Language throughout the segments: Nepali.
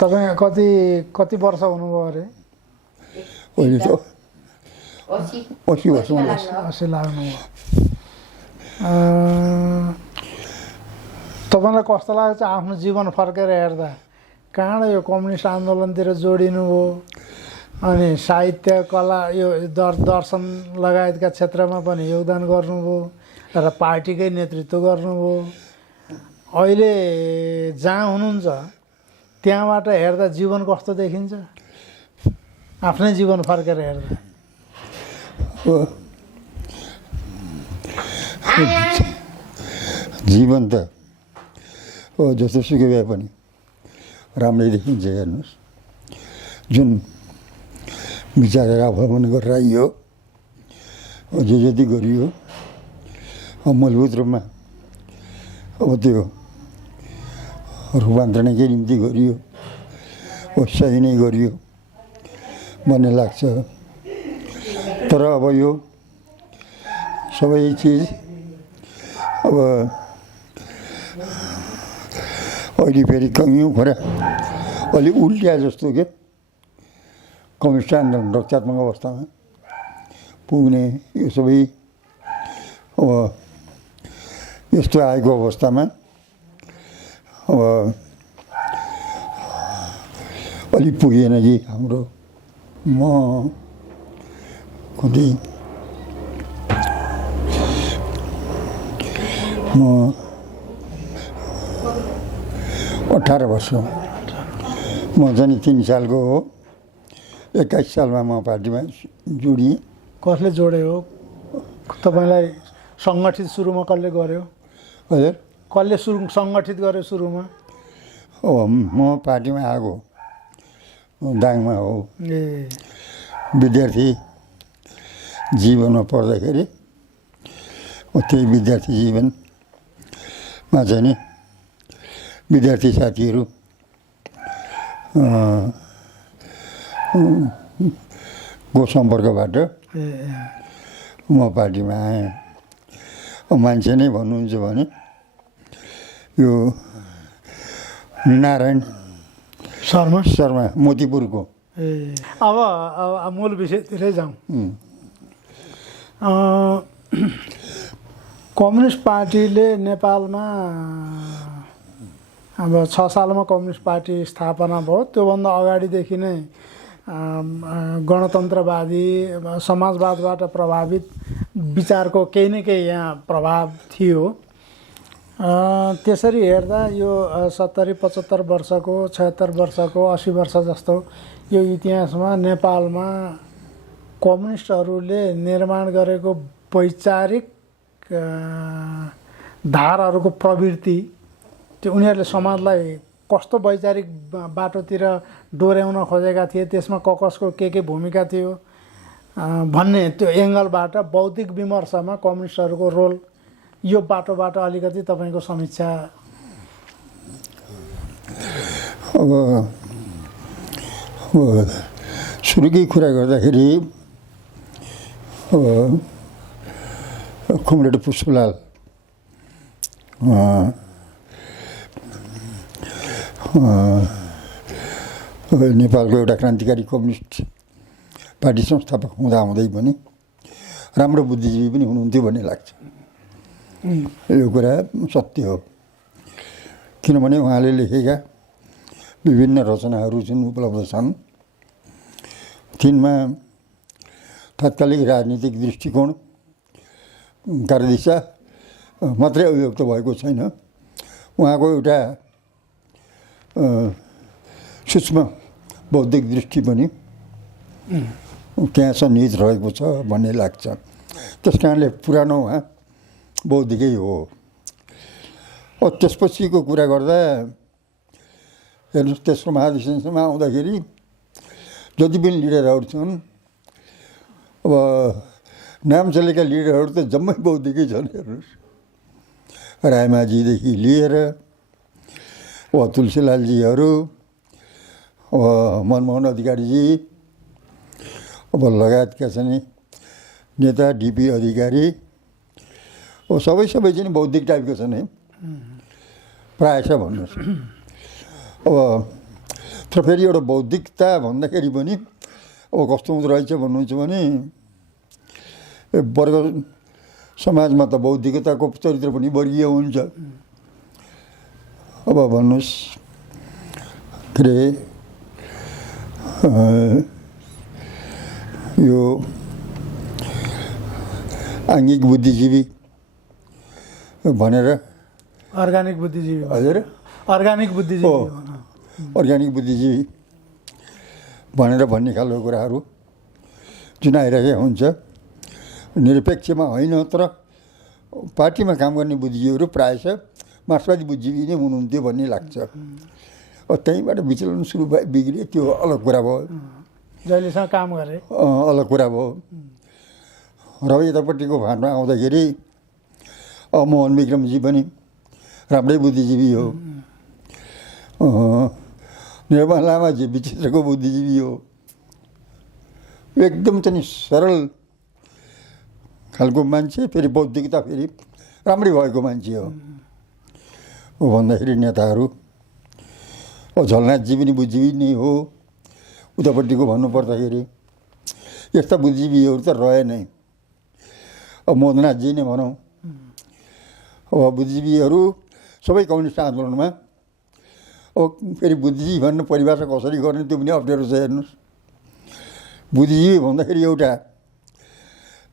तपाईँ कति वर्ष हुनुभयो अरे? अहिले त 80 वर्षमा लाग्छ। 80 लाग्नुभयो। तपाईँलाई कस्तो लाग्छ आफ्नो जीवन फर्केर हेर्दा? कहाँबाट यो कम्युनिस्ट आन्दोलनतिर जोडिनुभयो, अनि साहित्य कला यो दर्शन लगायतका क्षेत्रमा पनि योगदान गर्नुभयो र पार्टीकै नेतृत्व गर्नुभयो। अहिले जहाँ हुनुहुन्छ त्यहाँबाट हेर्दा जीवन कस्तो देखिन्छ? आफ्नै जीवन फर्केर हेर्दा जीवन त जस्तोसुकै भए पनि राम्रै देखिन्छ। हेर्नुहोस्, जुन विचारेर भ्रमण गरेर आइयो, जे जति गरियो मूलभूत रूपमा अब त्यो रूपान्तरणकै निम्ति गरियो, सही नै गरियो भन्ने लाग्छ। तर अब यो सबै चिज अब अहिले फेरि कयौँ कुरा अलि उल्ट्या जस्तो के कम्युनिस्ट आन्दोलन रक्षात्मक अवस्थामा पुग्ने, यो सबै अब यस्तो आएको अवस्थामा अब अलिक पुगेन कि हाम्रो म कति 18 वर्ष, म चाहिँ 3 सालको हो। 21 सालमा म पार्टीमा जोडिएँ। कसले जोड्यो तपाईँलाई? सङ्गठित सुरुमा कसले गर्यो? हजुर, कसले सङ्गठित गर्यो सुरुमा? म पार्टीमा आएको दाङमा हो। ए विद्यार्थी जीवनमा पढ्दाखेरि त्यही विद्यार्थी जीवनमा चाहिँ नि विद्यार्थी साथीहरू को सम्पर्कबाट म पार्टीमा आएँ। मान्छे नै भन्नुहुन्छ भने यो नारायण शर्मा मोतीपुरको। ए अब मूल विषयतिरै जाउँ। कम्युनिस्ट पार्टीले नेपालमा अब 6 सालमा कम्युनिस्ट पार्टी स्थापना भयो। त्योभन्दा अगाडिदेखि नै गणतन्त्रवादी समाजवादबाट प्रभावित विचारको केही न केही यहाँ प्रभाव थियो। त्यसरी हेर्दा यो 70-75 वर्षको, 76 वर्षको, 80 वर्ष जस्तो यो इतिहासमा नेपालमा कम्युनिस्टहरूले निर्माण गरेको वैचारिक धाराहरूको प्रवृत्ति, त्यो उनीहरूले समाजलाई कस्तो वैचारिक बाटोतिर डोर्याउन खोजेका थिए, त्यसमा कसको के भूमिका थियो भन्ने त्यो एङ्गलबाट बौद्धिक विमर्शमा कम्युनिस्टहरूको रोल, यो बाटोबाट अलिकति तपाईँको समीक्षा। अब सुरुकै कुरा गर्दाखेरि कमरेड पुष्पलाल नेपालको एउटा क्रान्तिकारी कम्युनिस्ट पार्टी संस्थापक हुँदाहुँदै पनि राम्रो बुद्धिजीवी पनि हुनुहुन्थ्यो भन्ने लाग्छ। यो कुरा सत्य हो, किनभने उहाँले लेखेका विभिन्न रचनाहरू जुन उपलब्ध छन् तिनमा तात्कालिक राजनीतिक दृष्टिकोण, कार्यदिशा मात्रै अभिव्यक्त भएको छैन। उहाँको एउटा सूक्ष्म बौद्धिक दृष्टि पनि त्यहाँ सन्निहित रहेको छ भन्ने लाग्छ। त्यस कारणले पुरानो उहाँ बौद्धिकै हो। त्यसपछिको कुरा गर्दा हेर्नुहोस्, तेस्रो महाधिवेशनमा आउँदाखेरि जति पनि लिडरहरू छन्, अब नाम चलेका लिडरहरू त जम्मै बौद्धिकै छन्। हेर्नुहोस्, रायमाझीदेखि लिएर तुलसीलालजीहरू, मनमोहन अधिकारीजी, अब लगायतका चाहिँ नेता डिपी अधिकारी, सबै चाहिँ बौद्धिक टाइपको छन् है, प्रायः छ भन्नुहोस्। अब तर फेरि एउटा बौद्धिकता भन्दाखेरि पनि अब कस्तो हुँदो रहेछ भन्नुहुन्छ भने वर्ग समाजमा त बौद्धिकताको चरित्र पनि वर्गीय हुन्छ। अब भन्नुहोस् के अरे यो आङ्गिक बुद्धिजीवी भनेर अर्ग्यानिक बुद्धिजीवी हजुर अर्ग्यानिक बुद्धिजीवी अर्ग्यानिक बुद्धिजीवी भनेर भन्ने खालको कुराहरू जुन आइरहेको हुन्छ निरपेक्षमा होइन, तर पार्टीमा काम गर्ने बुद्धिजीवीहरू प्रायः मार्क्सवादी बुद्धिजीवी नै हुनुहुन्थ्यो भन्ने लाग्छ। अब त्यहीँबाट विचलन सुरु भयो, बिग्रियो, त्यो अलग कुरा भयो, जहिलेसँग काम गरे अलग कुरा भयो। र यतापट्टिको भाँडमा आउँदाखेरि मोहन विक्रमजी पनि राम्रै बुद्धिजीवी हो, निर्मला लामाजी विचित्रको बुद्धिजीवी हो, एकदम चाहिँ सरल खालको मान्छे, फेरि बौद्धिकता फेरि राम्रै भएको मान्छे हो भन्दाखेरि नेताहरू। झलनाथजी पनि बुद्धिजीवी नै हो उतापट्टिको भन्नुपर्दाखेरि, यस्ता बुद्धिजीवीहरू त रहे नै। अब मोदनाथजी नै भनौँ, अब बुद्धिजीवीहरू सबै कम्युनिस्ट आन्दोलनमा, अब फेरि बुद्धिजीवी भन्ने परिभाषा कसरी गर्ने त्यो पनि अप्ठ्यारो छ। हेर्नुहोस्, बुद्धिजीवी भन्दाखेरि एउटा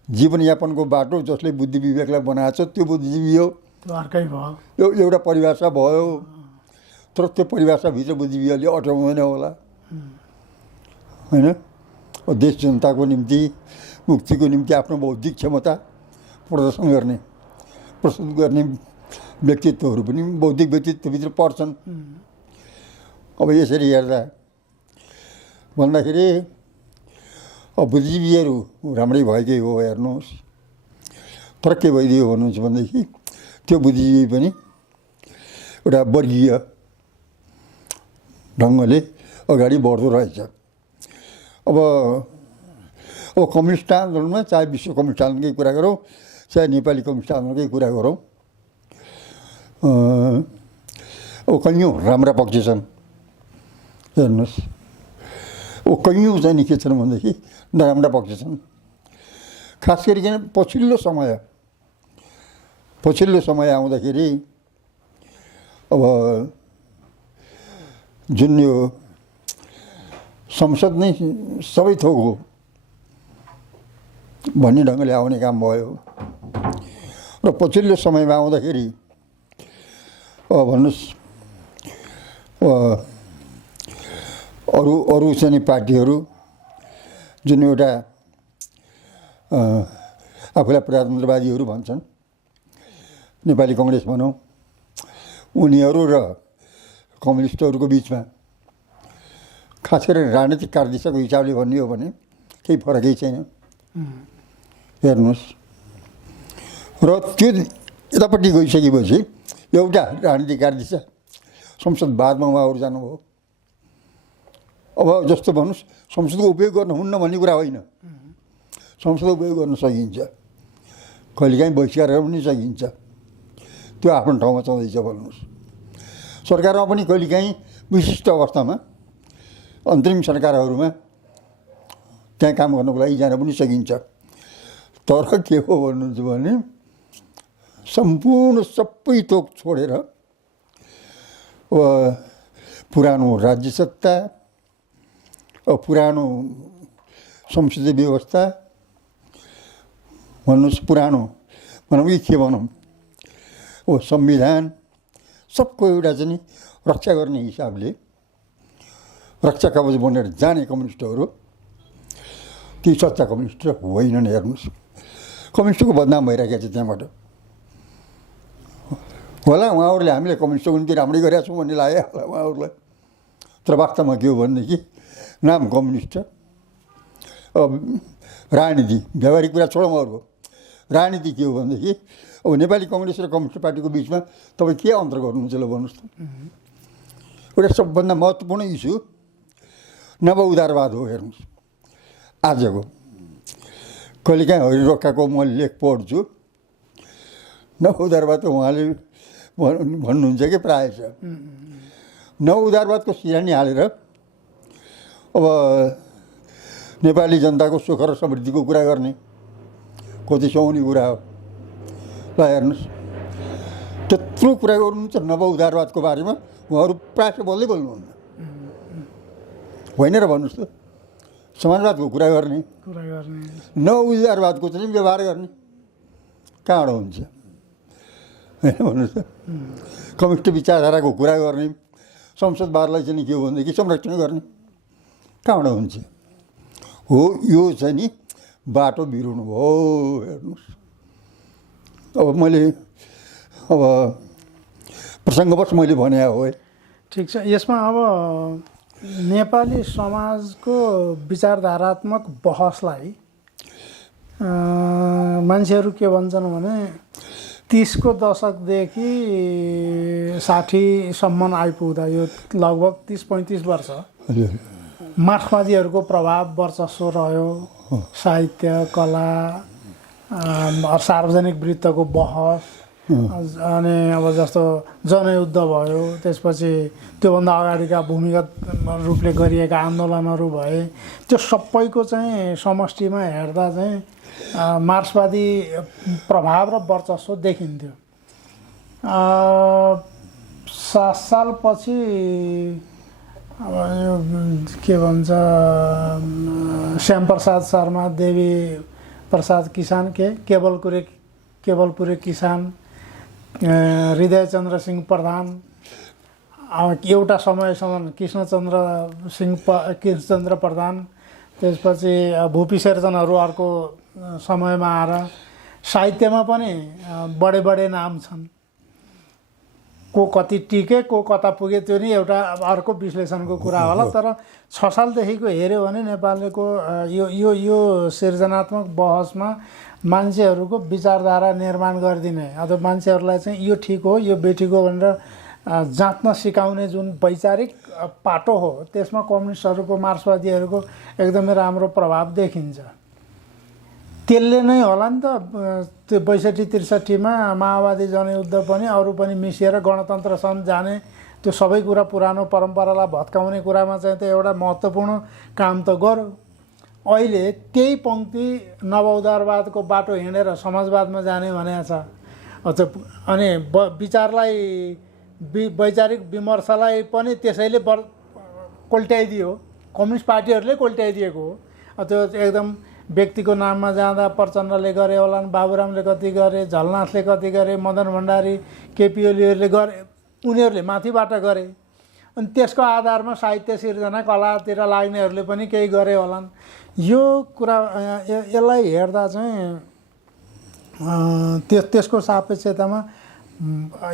जीवनयापनको बाटो जसले बुद्धि विवेकलाई बनाएको छ त्यो बुद्धिजीवी हो, अर्कै भयो, यो एउटा परिभाषा भयो। तर त्यो परिभाषाभित्र बुद्धिजीवीहरूले अटाउँदैन होला, होइन? देश जनताको निम्ति, मुक्तिको निम्ति आफ्नो बौद्धिक क्षमता प्रदर्शन गर्ने, प्रस्तुत गर्ने व्यक्तित्वहरू पनि बौद्धिक व्यक्तित्वभित्र पर्छन्। अब यसरी हेर्दा भन्दाखेरि अब बुद्धिजीवीहरू राम्रै भएकै हो हेर्नुहोस्, तर के भइदियो भन्नुहुन्छ भनेदेखि त्यो बुद्धिजीवी पनि एउटा वर्गीय ढङ्गले अगाडि बढ्दो रहेछ। अब कम्युनिस्ट आन्दोलनमा, चाहे विश्व कम्युनिस्ट आन्दोलनकै कुरा गरौँ, चाहे नेपाली कम्युनिस्ट आन्दोलनकै कुरा गरौँ, अब कैयौँ राम्रा पक्ष छन् हेर्नुहोस्। अब कैयौँ चाहिँ नि के छन् भनेदेखि नराम्रा पक्ष छन्। खास गरिकन पछिल्लो समय आउँदाखेरि अब जुन यो संसद नै सबै थोक हो भन्ने ढङ्गले आउने काम भयो। र पछिल्लो समयमा आउँदाखेरि भन्नुहोस् अरू चाहिँ पार्टीहरू जुन एउटा आफूलाई प्रजातन्त्रवादीहरू भन्छन्, नेपाली कङ्ग्रेस भनौँ, उनीहरू र कम्युनिस्टहरूको बिचमा खास गरेर राजनीतिक कार्यदिशाको हिसाबले भन्ने हो भने केही फरकै छैन हेर्नुहोस्। र त्यो यतापट्टि गइसकेपछि एउटा राजनीतिक कार्यदिशा संसदवादमा उहाँहरू जानुभयो। अब जस्तो भन्नुहोस्, संसदको उपयोग गर्नुहुन्न भन्ने कुरा होइन, संसद उपयोग गर्न सकिन्छ, कहिलेकाहीँ बहिष्कार गर्न पनि सकिन्छ, त्यो आफ्नो ठाउँमा चल्दैछ भन्नुहोस्। सरकारमा पनि कहिलेकाहीँ विशिष्ट अवस्थामा अन्तरिम सरकारहरूमा त्यहाँ काम गर्नको लागि जान पनि सकिन्छ। तर के हो भन्नुहुन्छ भने सम्पूर्ण सबै थोक छोडेर पुरानो राज्य सत्ता, पुरानो संसदीय व्यवस्था भन्नुहोस्, पुरानो भनौँ कि के भनौँ, संविधान सबको एउटा चाहिँ नि रक्षा गर्ने हिसाबले रक्षा कवच बनेर जाने कम्युनिस्टहरू ती सच्चा कम्युनिस्ट होइनन् हेर्नुहोस्। कम्युनिस्टको बदनाम भइरहेको छ त्यहाँबाट। होला उहाँहरूले हामीले कम्युनिस्टको निम्ति राम्रै गरेका छौँ भन्ने लाग्यो होला उहाँहरूलाई, तर वास्तवमा के हो भनेदेखि नाम कम्युनिस्ट, राजनीति व्यावहारिक कुरा छोडौँ, अरूको राजनीति के हो भनेदेखि अब नेपाली कङ्ग्रेस र कम्युनिस्ट पार्टीको बिचमा तपाईँ के अन्तर गर्नुहुन्छ ल भन्नुहोस् त। एउटा सबभन्दा महत्त्वपूर्ण इस्यु नव उदारवाद हो हेर्नुहोस्। आजको कहिलेकाहीँ हरिरोक्काको म लेख पढ्छु, नव उदारवाद त उहाँले भन्नुहुन्छ कि प्रायः छ। नव उदारवादको सिरानी हालेर अब नेपाली जनताको सुख र समृद्धिको कुरा गर्ने कति सुहाउने कुरा हो। ल हेर्नुहोस्, त्यत्रो कुरा गर्नुहुन्छ नव उदारवादको बारेमा, उहाँहरू प्रायः बोल्नुहुन्न। होइन र भन्नुहोस् त, समाजवादको कुरा गर्ने, नव उदारवादको चाहिँ व्यवहार गर्ने कहाँबाट हुन्छ? होइन भन्नुहोस् त। कम्युनिस्ट विचारधाराको कुरा गर्ने, संसदवादलाई चाहिँ के हो भनेदेखि संरक्षण गर्ने कहाँबाट हुन्छ? हो, यो चाहिँ नि बाटो बिरुनु भयो। हेर्नुहोस्, अब मैले प्रसङ्गवश मैले भने हो है। ठिक छ। यसमा अब नेपाली समाजको विचारधारात्मक बहसलाई मान्छेहरू के भन्छन् भने 30को दशकदेखि 60सम्म आइपुग्दा, यो लगभग 30-35 वर्ष मार्क्सवादीहरूको प्रभाव वर्चस्व रह्यो। साहित्य, कला, सार्वजनिक वृत्तको बहस, अनि अब जस्तो जनयुद्ध भयो, त्यसपछि त्योभन्दा अगाडिका भूमिगत रूपले गरिएका आन्दोलनहरू भए, त्यो सबैको चाहिँ समष्टिमा हेर्दा चाहिँ मार्क्सवादी प्रभाव र वर्चस्व देखिन्थ्यो। 7 सालपछि अब यो के भन्छ, श्यामप्रसाद शर्मा, देवी प्रसाद किसान, केवलपुरे किसान, हृदयचन्द्र सिंह प्रधान, एउटा समयसम्म कृष्णचन्द्र प्रधान, त्यसपछि भूपी शेरचनहरू अर्को समयमा आएर साहित्यमा पनि बडे नाम छन्। को कति टिके, को कता पुगे, त्यो नि एउटा अर्को विश्लेषणको कुरा होला। तर 6 सालदेखिको हेऱ्यो भने नेपालको यो सृजनात्मक बहसमा मान्छेहरूको विचारधारा निर्माण गरिदिने अथवा मान्छेहरूलाई चाहिँ यो ठिक हो, यो बेठिक हो भनेर जाँच्न सिकाउने जुन वैचारिक पाटो हो, त्यसमा कम्युनिस्टहरूको, मार्क्सवादीहरूको एकदमै राम्रो प्रभाव देखिन्छ। त्यसले नै होला नि त त्यो 62-63मा माओवादी जनयुद्ध पनि अरू पनि मिसिएर गणतन्त्रसम्म जाने, त्यो सबै कुरा पुरानो परम्परालाई भत्काउने कुरामा चाहिँ त एउटा महत्त्वपूर्ण काम त गर्यो। अहिले त्यही पङ्क्ति नवउदारवादको बाटो हिँडेर समाजवादमा जाने भनेको छ। अनि विचारलाई, वैचारिक विमर्शलाई पनि त्यसैले कोल्ट्याइदियो, कम्युनिस्ट पार्टीहरूले कोल्ट्याइदिएको हो। त्यो एकदम व्यक्तिको नाममा जाँदा प्रचण्डले गरे होलान्, बाबुरामले कति गरे, झलनाथले कति गरे, मदन भण्डारी, केपी ओलीहरूले गरे, उनीहरूले माथिबाट गरे। अनि त्यसको आधारमा साहित्य सिर्जना, कलातिर लाग्नेहरूले पनि केही गरे होलान्। यो कुरा यसलाई हेर्दा चाहिँ त्यसको सापेक्षतामा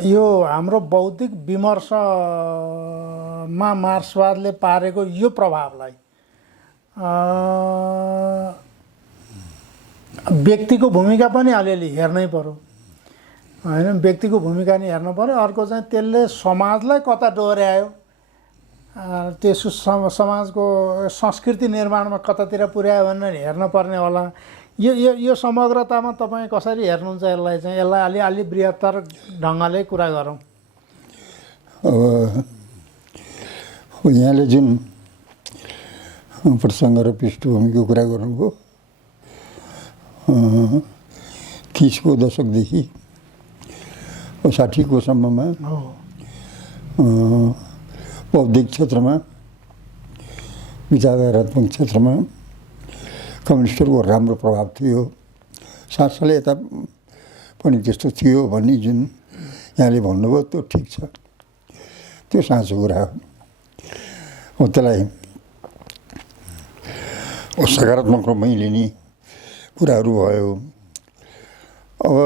यो हाम्रो बौद्धिक विमर्शमा मार्क्सवादले पारेको यो प्रभावलाई व्यक्तिको भूमिका पनि अलिअलि हेर्नै पर्यो, होइन? व्यक्तिको भूमिका नि हेर्नु पर्यो। अर्को चाहिँ त्यसले समाजलाई कता डोर्यायो, त्यस समाजको संस्कृति निर्माणमा कतातिर पुर्यायो भनेर हेर्नुपर्ने होला। यो समग्रतामा तपाईँ कसरी हेर्नुहुन्छ यसलाई चाहिँ? यसलाई अलि बृहत्तर ढङ्गले कुरा गरौँ। अब यहाँले जुन प्रसङ्ग र पृष्ठभूमिको कुरा गर्नुभयो, 30को दशकदेखि 60को सम्ममा बौद्धिक क्षेत्रमा, विचारधारात्मक क्षेत्रमा कम्युनिस्टहरूको राम्रो प्रभाव थियो। 7 साल यता पनि त्यस्तो थियो भन्ने जुन यहाँले भन्नुभयो त्यो ठिक छ, त्यो साँचो कुरा हो। त्यसलाई सकारात्मक रूपमै लिने कुराहरू भयो। अब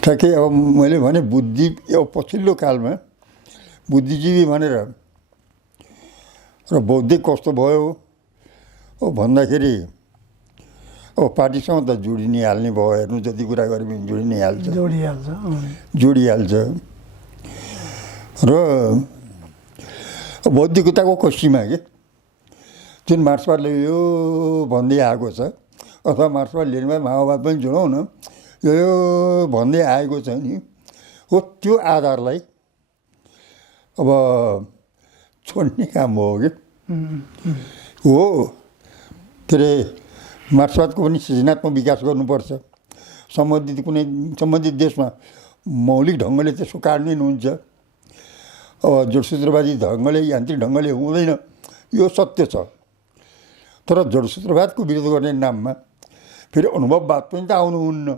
ठ्याक्कै अब मैले भने बुद्धि, अब पछिल्लो कालमा बुद्धिजीवी भनेर र बौद्धिक कस्तो भयो भन्दाखेरि अब पार्टीसँग त जोडी नै हाल्ने भयो। हेर्नु, जति कुरा गरे पनि जोडी नै हाल्छ, जोडिहाल्छ। र बौद्धिकताको सीमा के जुन मार्क्सवादले यो भन्दै आएको छ, अथवा मार्क्सवादले माओवाद पनि जोडौँ न, यो भन्दै आएको छ नि, हो त्यो आधारलाई अब छोड्ने काम हो कि हो के अरे मार्क्सवादको पनि सृजनात्मक विकास गर्नुपर्छ। सम्बन्धित देशमा मौलिक ढङ्गले त्यसको कार्यान्वयन हुन्छ। अब जोडसूत्रवादी ढङ्गले यान्त्रिक ढङ्गले हुँदैन, यो सत्य छ। तर जोडसूत्रवादको विरोध गर्ने नाममा फेरि अनुभववाद पनि त आउनुहुन्न।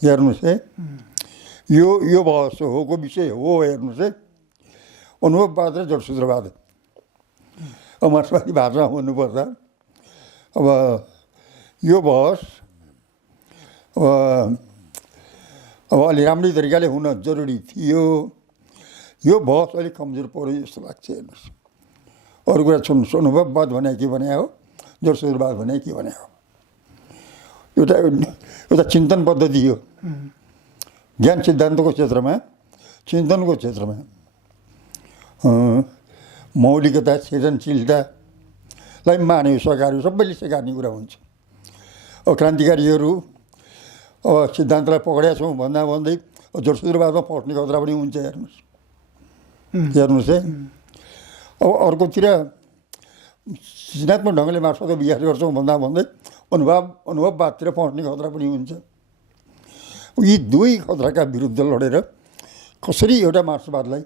हेर्नुहोस् है, यो बहस होको विषय हो। हेर्नुहोस् है, अनुभववाद र जोडसूत्रवाद। अब मार्क्सवादी भाषामा भन्नुपर्दा अब यो बहस अब अलि राम्रै तरिकाले हुन जरुरी थियो। यो बहस अलिक कमजोर पऱ्यो जस्तो लाग्छ। हेर्नुहोस्, अरू कुरा सुन्नुहोस्, अनुभववाद भने के भने हो, जोडसूत्रवाद भने के भने हो। एउटा चिन्तन पद्धति हो। ज्ञान सिद्धान्तको क्षेत्रमा, चिन्तनको क्षेत्रमा मौलिकता, सृजनशीलतालाई मान्यो, स्वीकार्यो, सबैले स्वीकार्ने कुरा हुन्छ। अब क्रान्तिकारीहरू अब सिद्धान्तलाई पक्रेका छौँ भन्दै जोडसूत्रवादमा पस्ने खतरा पनि हुन्छ। हेर्नुहोस् है, अब अर्कोतिर सृजनात्मक ढङ्गले मार्क्सवादको विकास गर्छौँ भन्दै अनुभववादतिर पस्ने खतरा पनि हुन्छ। यी दुई खतराका विरुद्ध लडेर कसरी एउटा मार्क्सवादलाई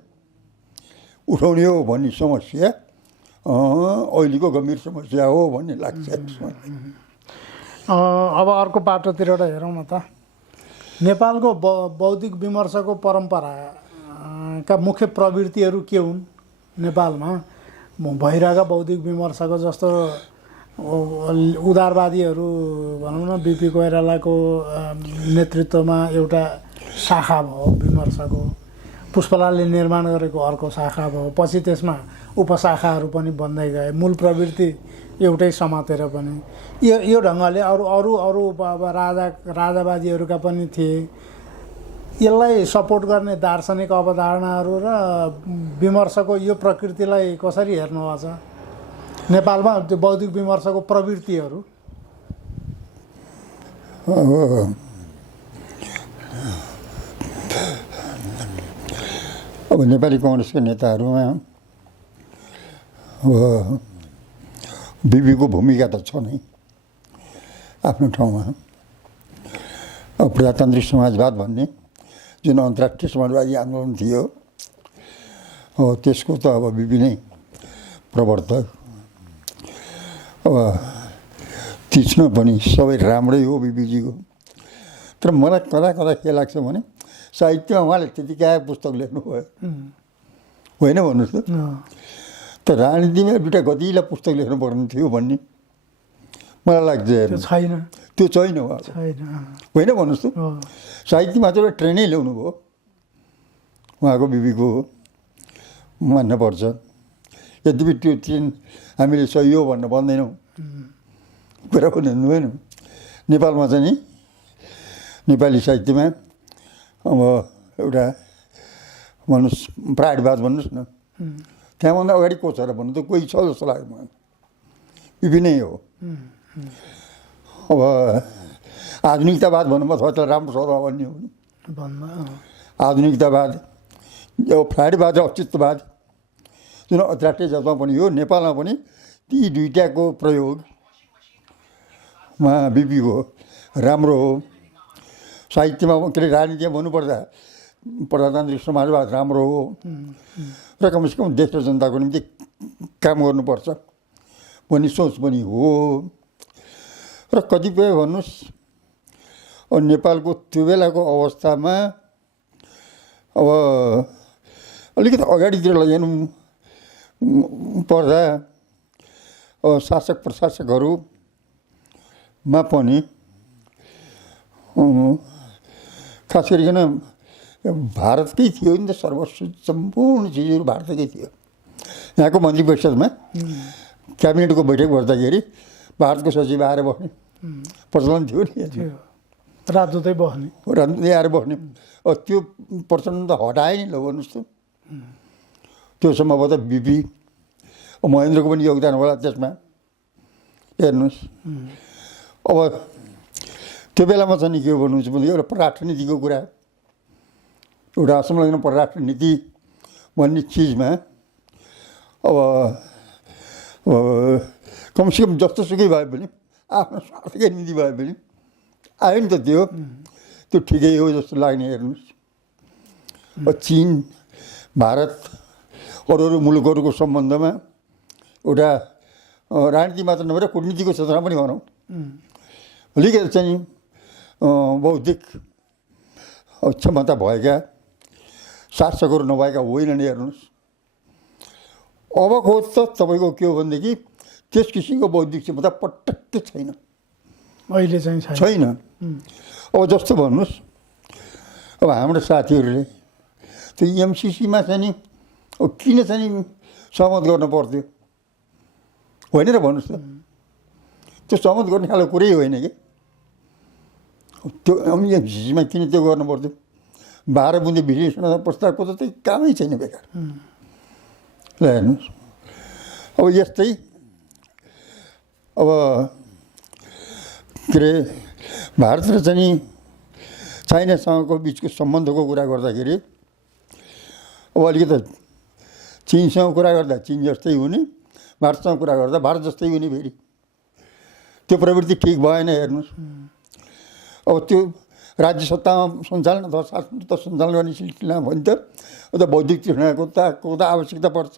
उठाउने हो भन्ने समस्या अहिलेको गम्भीर समस्या हो भन्ने लाग्छ। अब अर्को पाटोतिरबाट हेरौँ न त। नेपालको बौद्धिक विमर्शको परम्पराका मुख्य प्रवृत्तिहरू के हुन्? नेपालमा भइरहेका बौद्धिक विमर्शको जस्तो उदारवादीहरू भनौँ न, बिपी कोइरालाको नेतृत्वमा एउटा शाखा भयो विमर्शको, पुष्पलालले निर्माण गरेको अर्को शाखा भयो, पछि त्यसमा उपशाखाहरू पनि बन्दै गए, मूल प्रवृत्ति एउटै समातेर पनि। यो ढङ्गले अरू अब राजावादीहरूका पनि थिए। यसलाई सपोर्ट गर्ने दार्शनिक अवधारणाहरू र विमर्शको यो प्रकृतिलाई कसरी हेर्नुभएको छ नेपालमा? त्यो बौद्धिक विमर्शको प्रवृत्तिहरू अब नेपाली कङ्ग्रेसका नेताहरूमा बिपीको भूमिका त छ नै आफ्नो ठाउँमा। अब प्रजातान्त्रिक समाजवाद भन्ने जुन अन्तर्राष्ट्रिय समाजवादी आन्दोलन थियो, त्यसको त अब बिपी नै प्रवर्तक। अब तीक्ष्ण पनि सबै राम्रै हो बिपीजीको। तर मलाई कता के लाग्छ भने साहित्यमा उहाँले त्यतिका पुस्तक लेख्नुभयो होइन भन्नुहोस् त। त राजनीतिमा दुइटा गतिला पुस्तक लेख्नुपर्ने थियो भन्ने मलाई लाग्छ। छैन, त्यो छैन होइन भन्नुहोस् त। साहित्यमा चाहिँ एउटा ट्रेनै ल्याउनु भयो उहाँको बिपीको, मान्नुपर्छ। यद्यपि त्यो ट्रेन हामीले सही हो भनेर भन्दैनौँ, कुरा पनि हुँदैन। नेपालमा चाहिँ नि नेपाली साहित्यमा अब एउटा भन्नुहोस् प्राइडवाद भन्नुहोस् न, त्यहाँभन्दा अगाडि को छ र भन्नु त कोही छ जस्तो लाग्यो मलाई। बिपी नै हो। अब आधुनिकतावाद भन्नुभयो छ त्यसलाई राम्रो शब्द भन्ने हो नि। आधुनिकतावाद, यो फ्राइडवाद र अस्तित्ववाद जुन अन्तर्राष्ट्रिय जगतमा पनि हो, नेपालमा पनि ती दुईटाको प्रयोगमा बिपीको राम्रो हो। साहित्यमा के अरे राजनीतिमा भन्नुपर्दा प्रजातान्त्रिक समाजवाद राम्रो हो र कमसेकम देश र जनताको निम्ति काम गर्नुपर्छ भन्ने सोच पनि हो। र कतिपय भन्नुहोस् नेपालको त्यो बेलाको अवस्थामा अब अलिकति अगाडितिर लैजानु पर्दा शासक प्रशासकहरूमा पनि खास गरिकन भारतकै थियो नि त, सर्वस्व सम्पूर्ण चिजहरू भारतकै थियो। यहाँको मन्त्री परिषदमा क्याबिनेटको बैठक बस्दाखेरि भारतको सचिव आएर बस्ने प्रचलन थियो नि। राजदूतै बस्ने, राजदूतै आएर बस्ने। त्यो प्रचलन त हटाए नि ल भन्नुहोस् त। त्यो सम्भवतः बिपी महेन्द्रको पनि योगदान होला त्यसमा। हेर्नुहोस्, अब त्यो बेलामा चाहिँ नि के भन्नुहुन्छ भने एउटा परराष्ट्र नीतिको कुरा, एउटा असंलग्न परराष्ट्र नीति भन्ने चिजमा अब कमसेकम जस्तोसुकै भए पनि आफ्नो स्वार्थकै निम्ति भए पनि आयो नि त त्यो ठिकै हो जस्तो लाग्ने हेर्नुहोस्। चीन भारत अरू मुलुकहरूको सम्बन्धमा एउटा राजनीति मात्र नभएर कूटनीतिको क्षेत्रमा पनि भनौँ अलिकति चाहिँ बौद्धिक क्षमता भएका शासकहरू नभएका होइनन् हेर्नुहोस्। अबको त तपाईँको के हो भनेदेखि त्यस किसिमको बौद्धिक क्षमता पटक्कै छैन, अहिले चाहिँ छैन। अब जस्तो भन्नुहोस्, अब हाम्रो साथीहरूले त्यो एमसिसीमा चाहिँ नि किन चाहिँ नि सहमत गर्नु पर्थ्यो होइन र भन्नुहोस् त? त्यो सहमत गर्ने खालको कुरै होइन कि त्यो एमसिसीमा किन त्यो गर्नु पर्थ्यो? 12 बुँदे विश्लेषण प्रस्तावको त त्यही कामै छैन, बेकार। ल हेर्नुहोस्, अब यस्तै अब के अरे भारत र चाहिँ नि चाइनासँगको बिचको सम्बन्धको कुरा गर्दाखेरि अब अलिकति चिनसँग कुरा गर्दा चिन जस्तै हुने, भारतसँग कुरा गर्दा भारत जस्तै हुने। फेरि त्यो प्रवृत्ति ठिक भएन हेर्नुहोस्। अब त्यो राज्य सत्तामा सञ्चालन अथवा शासन सत्ता सञ्चालन गर्ने सिलसिलामा भयो भने त बौद्धिक तृष्णाको त आवश्यकता पर्छ,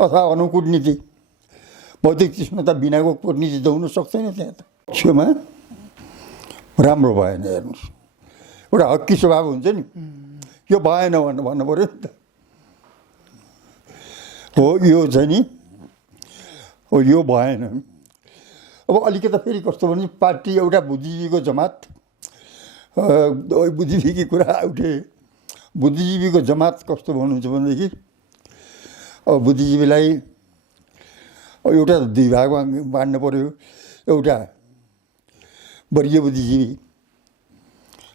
अथवा अनुकूटनीति। बौद्धिक तृष्णता बिनाको कूटनीति त हुन सक्दैन त्यहाँ त। छेउमा राम्रो भएन हेर्नुहोस्, एउटा हक्की स्वभाव हुन्छ नि, यो भएन भन्नु पऱ्यो नि त। हो यो चाहिँ नि हो यो भएन। अब अलिकति फेरि कस्तो भने पार्टी एउटा बुद्धिजीवीको जमात, बुद्धिजीवीकी कुरा उठे, बुद्धिजीवीको जमात कस्तो भन्नुहुन्छ भनेदेखि अब बुद्धिजीवीलाई एउटा 2 भागमा बाँड्नु पऱ्यो। एउटा वर्गीय बुद्धिजीवी,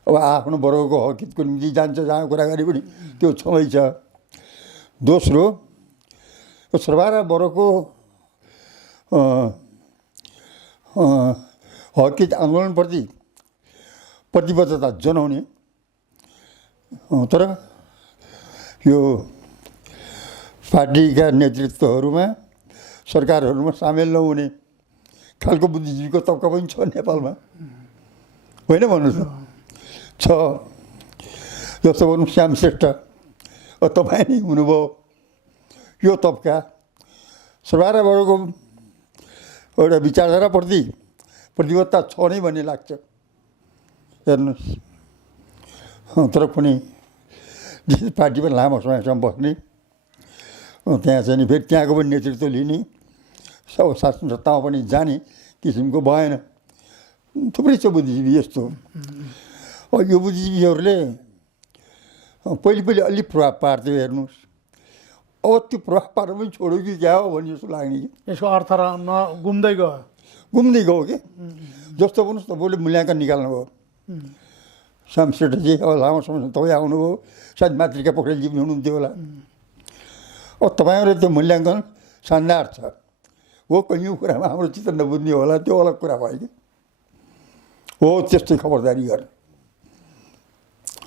अब आफ्नो वर्गको हकितको निम्ति जान्छ, जहाँ कुरा गरे पनि त्यो छँदैछ। दोस्रो सर्वहारा वर्गको हकित आन्दोलनप्रति प्रतिबद्धता जनाउने, तर यो पार्टीका नेतृत्वहरूमा सरकारहरूमा सामेल नहुने खालको बुद्धिजीवीको तबका पनि छ नेपालमा, होइन भन्नुहोस् त? छ। जस्तो भनौँ श्याम श्रेष्ठ, तपाईँ नै हुनुभयो। यो तबका सर्वहारा वर्गको एउटा विचारधाराप्रति प्रतिबद्धता छ नै भन्ने लाग्छ हेर्नुहोस्। तर कुनै पार्टीमा लामो समयसम्म बस्ने, त्यहाँ चाहिँ नि फेरि त्यहाँको पनि नेतृत्व लिने, सब शासन सत्तामा पनि जाने किसिमको भएन। थुप्रै छ बुद्धिजीवी यस्तो। अब यो बुद्धिजीवीहरूले पहिले अलिक प्रभाव पार्थ्यो हेर्नुहोस्। अब त्यो प्रभाव पार्नु पनि छोड्यो कि क्या हो भन्ने जस्तो लाग्ने कि यसको अर्थ र गुम्दै गयो कि जस्तो भन्नुहोस् त। बोले मूल्याङ्कन निकाल्नु भयो श्याम श्रेष्ठजी, अब लामो समयसम्म तपाईँ आउनुभयो, सायद मातृका पोखरेलजी पनि हुनुहुन्थ्यो होला। अब तपाईँहरू त्यो मूल्याङ्कन शानदार छ हो, कैयौँ कुरामा हाम्रो चित्त नबुझ्ने होला, त्यो अलग कुरा भयो कि हो। त्यस्तै खबरदारी गर्ने,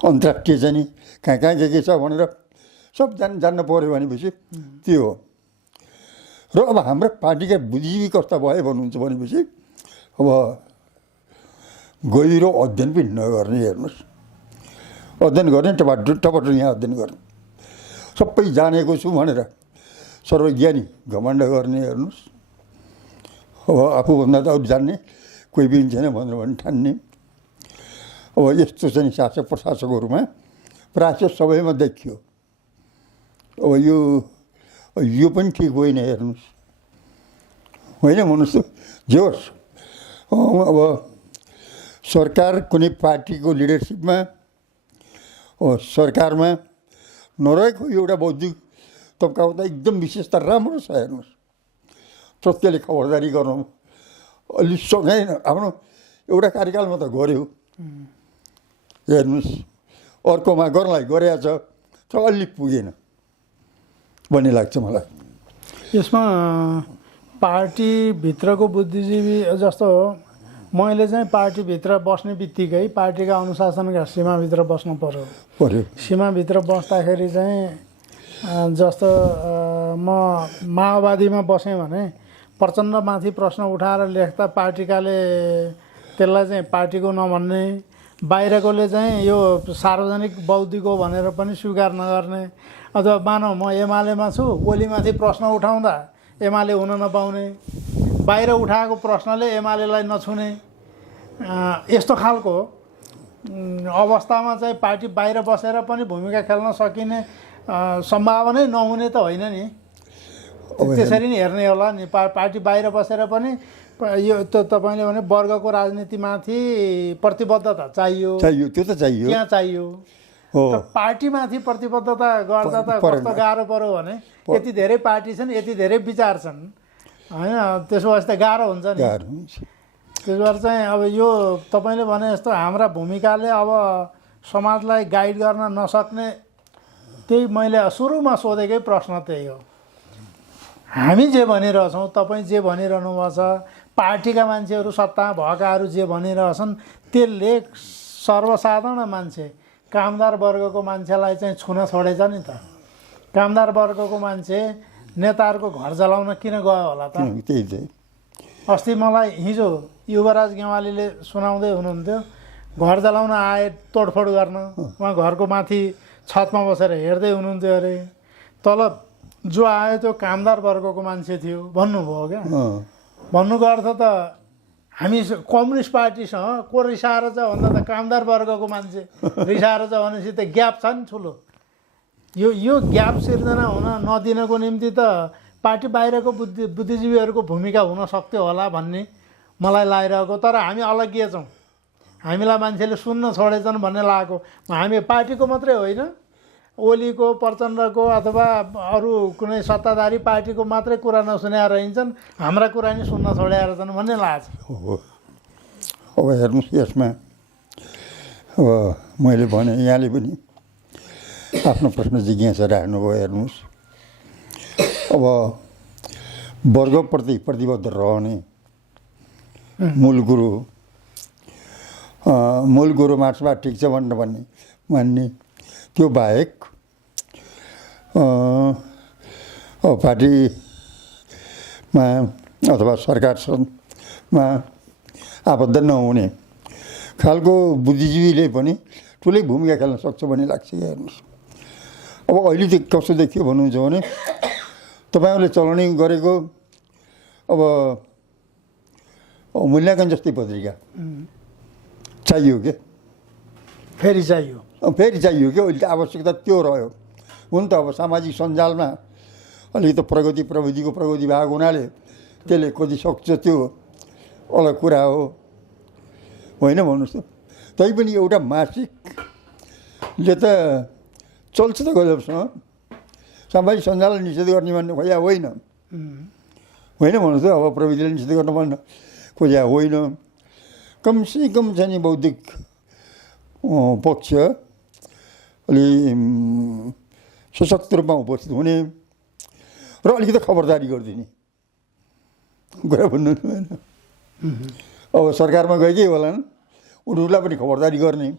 अन्तर्राष्ट्रिय चाहिँ नि कहाँ के छ भनेर सब जान्न पऱ्यो भनेपछि त्यो हो। र अब हाम्रो पार्टीका बुद्धिजीवी कस्ता भयो भन्नुहुन्छ भनेपछि अब गहिरो अध्ययन पनि नगर्ने हेर्नुहोस्। अध्ययन गर्ने टपट यहाँ अध्ययन गर्ने, सबै जानेको छु भनेर सर्वज्ञानी घमण्ड गर्ने हेर्नुहोस्। अब आफूभन्दा त अरू जान्ने कोही पनि छैन भनेर पनि ठान्ने। अब यस्तो चाहिँ शासक प्रशासकहरूमा प्रायः सबैमा देखियो। अब यो पनि ठिक होइन हेर्नुहोस्, होइन भन्नुहोस् त? जे होस्, अब सरकार कुनै पार्टीको लिडरसिपमा सरकारमा नरहेको एउटा बौद्धिक तबकाको त एकदम विशेषता राम्रो छ हेर्नुहोस्। तर त्यसले खबरदारी गर्नु अलि सकेन। आफ्नो एउटा कार्यकालमा त गऱ्यो हेर्नुहोस्, अर्कोमा गर्नलाई गरेको छ तर अलि पुगेन भन्ने लाग्छ मलाई। यसमा पार्टीभित्रको बुद्धिजीवी जस्तो मैले चाहिँ पार्टीभित्र बस्ने बित्तिकै पार्टीका अनुशासनका सीमाभित्र बस्नु पर्यो। सीमाभित्र बस्दाखेरि चाहिँ जस्तो म माओवादीमा बसेँ भने प्रचण्डमाथि प्रश्न उठाएर लेख्दा पार्टीकाले त्यसलाई चाहिँ पार्टीको नभन्ने, बाहिरकोले चाहिँ यो सार्वजनिक बौद्धिक हो भनेर पनि स्वीकार नगर्ने, अथवा मानौ म एमालेमा छु, ओलीमाथि प्रश्न उठाउँदा एमाले हुन नपाउने, बाहिर उठाएको प्रश्नले एमालेलाई नछुने, यस्तो खालको अवस्थामा चाहिँ पार्टी बाहिर बसेर पनि भूमिका खेल्न सकिने सम्भावनै नहुने त होइन नि। त्यसरी नै हेर्ने होला नि। पार्टी बाहिर बसेर पनि यो त तपाईँले भने वर्गको राजनीतिमाथि प्रतिबद्धता चाहियो, त्यो त चाहियो, त्यहाँ चाहियो। पार्टीमाथि प्रतिबद्धता गर्दा त कस्तो गाह्रो पर्यो भने यति धेरै पार्टी छन्, यति धेरै विचार छन्, होइन? त्यसो भए त गाह्रो हुन्छ नि। त्यसो भएर चाहिँ अब यो तपाईँले भने जस्तो हाम्रा भूमिकाले अब समाजलाई गाइड गर्न नसक्ने, त्यही मैले सुरुमा सोधेकै प्रश्न त्यही हो। हामी जे भनिरहेछौँ, तपाईँ जे भनिरहनु भएको छ, पार्टीका मान्छेहरू सत्ता भएकाहरू जे भनिरहेछन्, त्यसले सर्वसाधारण मान्छे, कामदार वर्गको मान्छेलाई चाहिँ छुन छोडेछ नि त। कामदार वर्गको मान्छे नेताहरूको घर जलाउन किन गयो होला त? अस्ति मलाई हिजो युवराज गेवालीले सुनाउँदै हुनुहुन्थ्यो, घर जलाउन आए तोडफोड गर्न, उहाँ घरको माथि छतमा बसेर हेर्दै हुनुहुन्थ्यो अरे। तल जो आयो त्यो कामदार वर्गको मान्छे थियो भन्नुभयो क्या। भन्नुको अर्थ त हामी कम्युनिस्ट पार्टीसँग को रिसाएर छ भन्दा त कामदार वर्गको मान्छे रिसाएर छ भनेपछि त ग्याप छ नि ठुलो। यो ग्याप सिर्जना हुन नदिनको निम्ति त पार्टी बाहिरको बुद्धिजीवीहरूको भूमिका हुन सक्थ्यो होला भन्ने मलाई लागिरहेको। तर हामी अलग्गिए छौँ, हामीलाई मान्छेले सुन्न छोडेछन् भन्ने लागेको। हामी पार्टीको मात्रै होइन, ओलीको, प्रचण्डको अथवा अरू कुनै सत्ताधारी पार्टीको मात्रै कुरा नसुनेर हिँड्छन्, हाम्रा कुरा नि सुन्न छोडेर छन् भन्ने लाग्छ। अब हेर्नुहोस्, यसमा अब मैले भने यहाँले पनि आफ्नो प्रश्न जिज्ञासा राख्नुभयो। हेर्नुहोस्, अब वर्गप्रति प्रतिबद्ध रहने मूल गुरु मार्क्सवाद ठिक छ भनेर मान्ने, त्यो बाहेक पार्टीमा अथवा सरकारमा आबद्ध नहुने खालको बुद्धिजीवीले पनि ठुलै भूमिका खेल्न सक्छ भन्ने लाग्छ। हेर्नुहोस्, अब अहिले चाहिँ कस्तो देखियो भन्नुहुन्छ भने तपाईँहरूले चलाउने गरेको अब मूल्याङ्कन जस्तै पत्रिका चाहियो के? फेरि चाहियो क्या। अहिले आवश्यकता त्यो रह्यो। हुन त अब सामाजिक सञ्जालमा अलिकति प्रविधिको प्रगति भएको हुनाले त्यसले कति सक्छ त्यो अलग कुरा हो, होइन भन्नुहोस् त। तैपनि एउटा मासिकले त चल्छ त गजबसँग। सामाजिक सञ्जाललाई निषेध गर्ने भन्ने खोज्या होइन भन्नुहोस् त। अब प्रविधिलाई निषेध गर्न भन्न खोज्या होइन। कमसेकम चाहिँ नि बौद्धिक पक्ष अलि सशक्त रूपमा उपस्थित हुने र अलिकति खबरदारी गरिदिने कुरा भन्नु होइन। अब सरकारमा गएकै होलान्, उनीहरूलाई पनि खबरदारी गर्ने,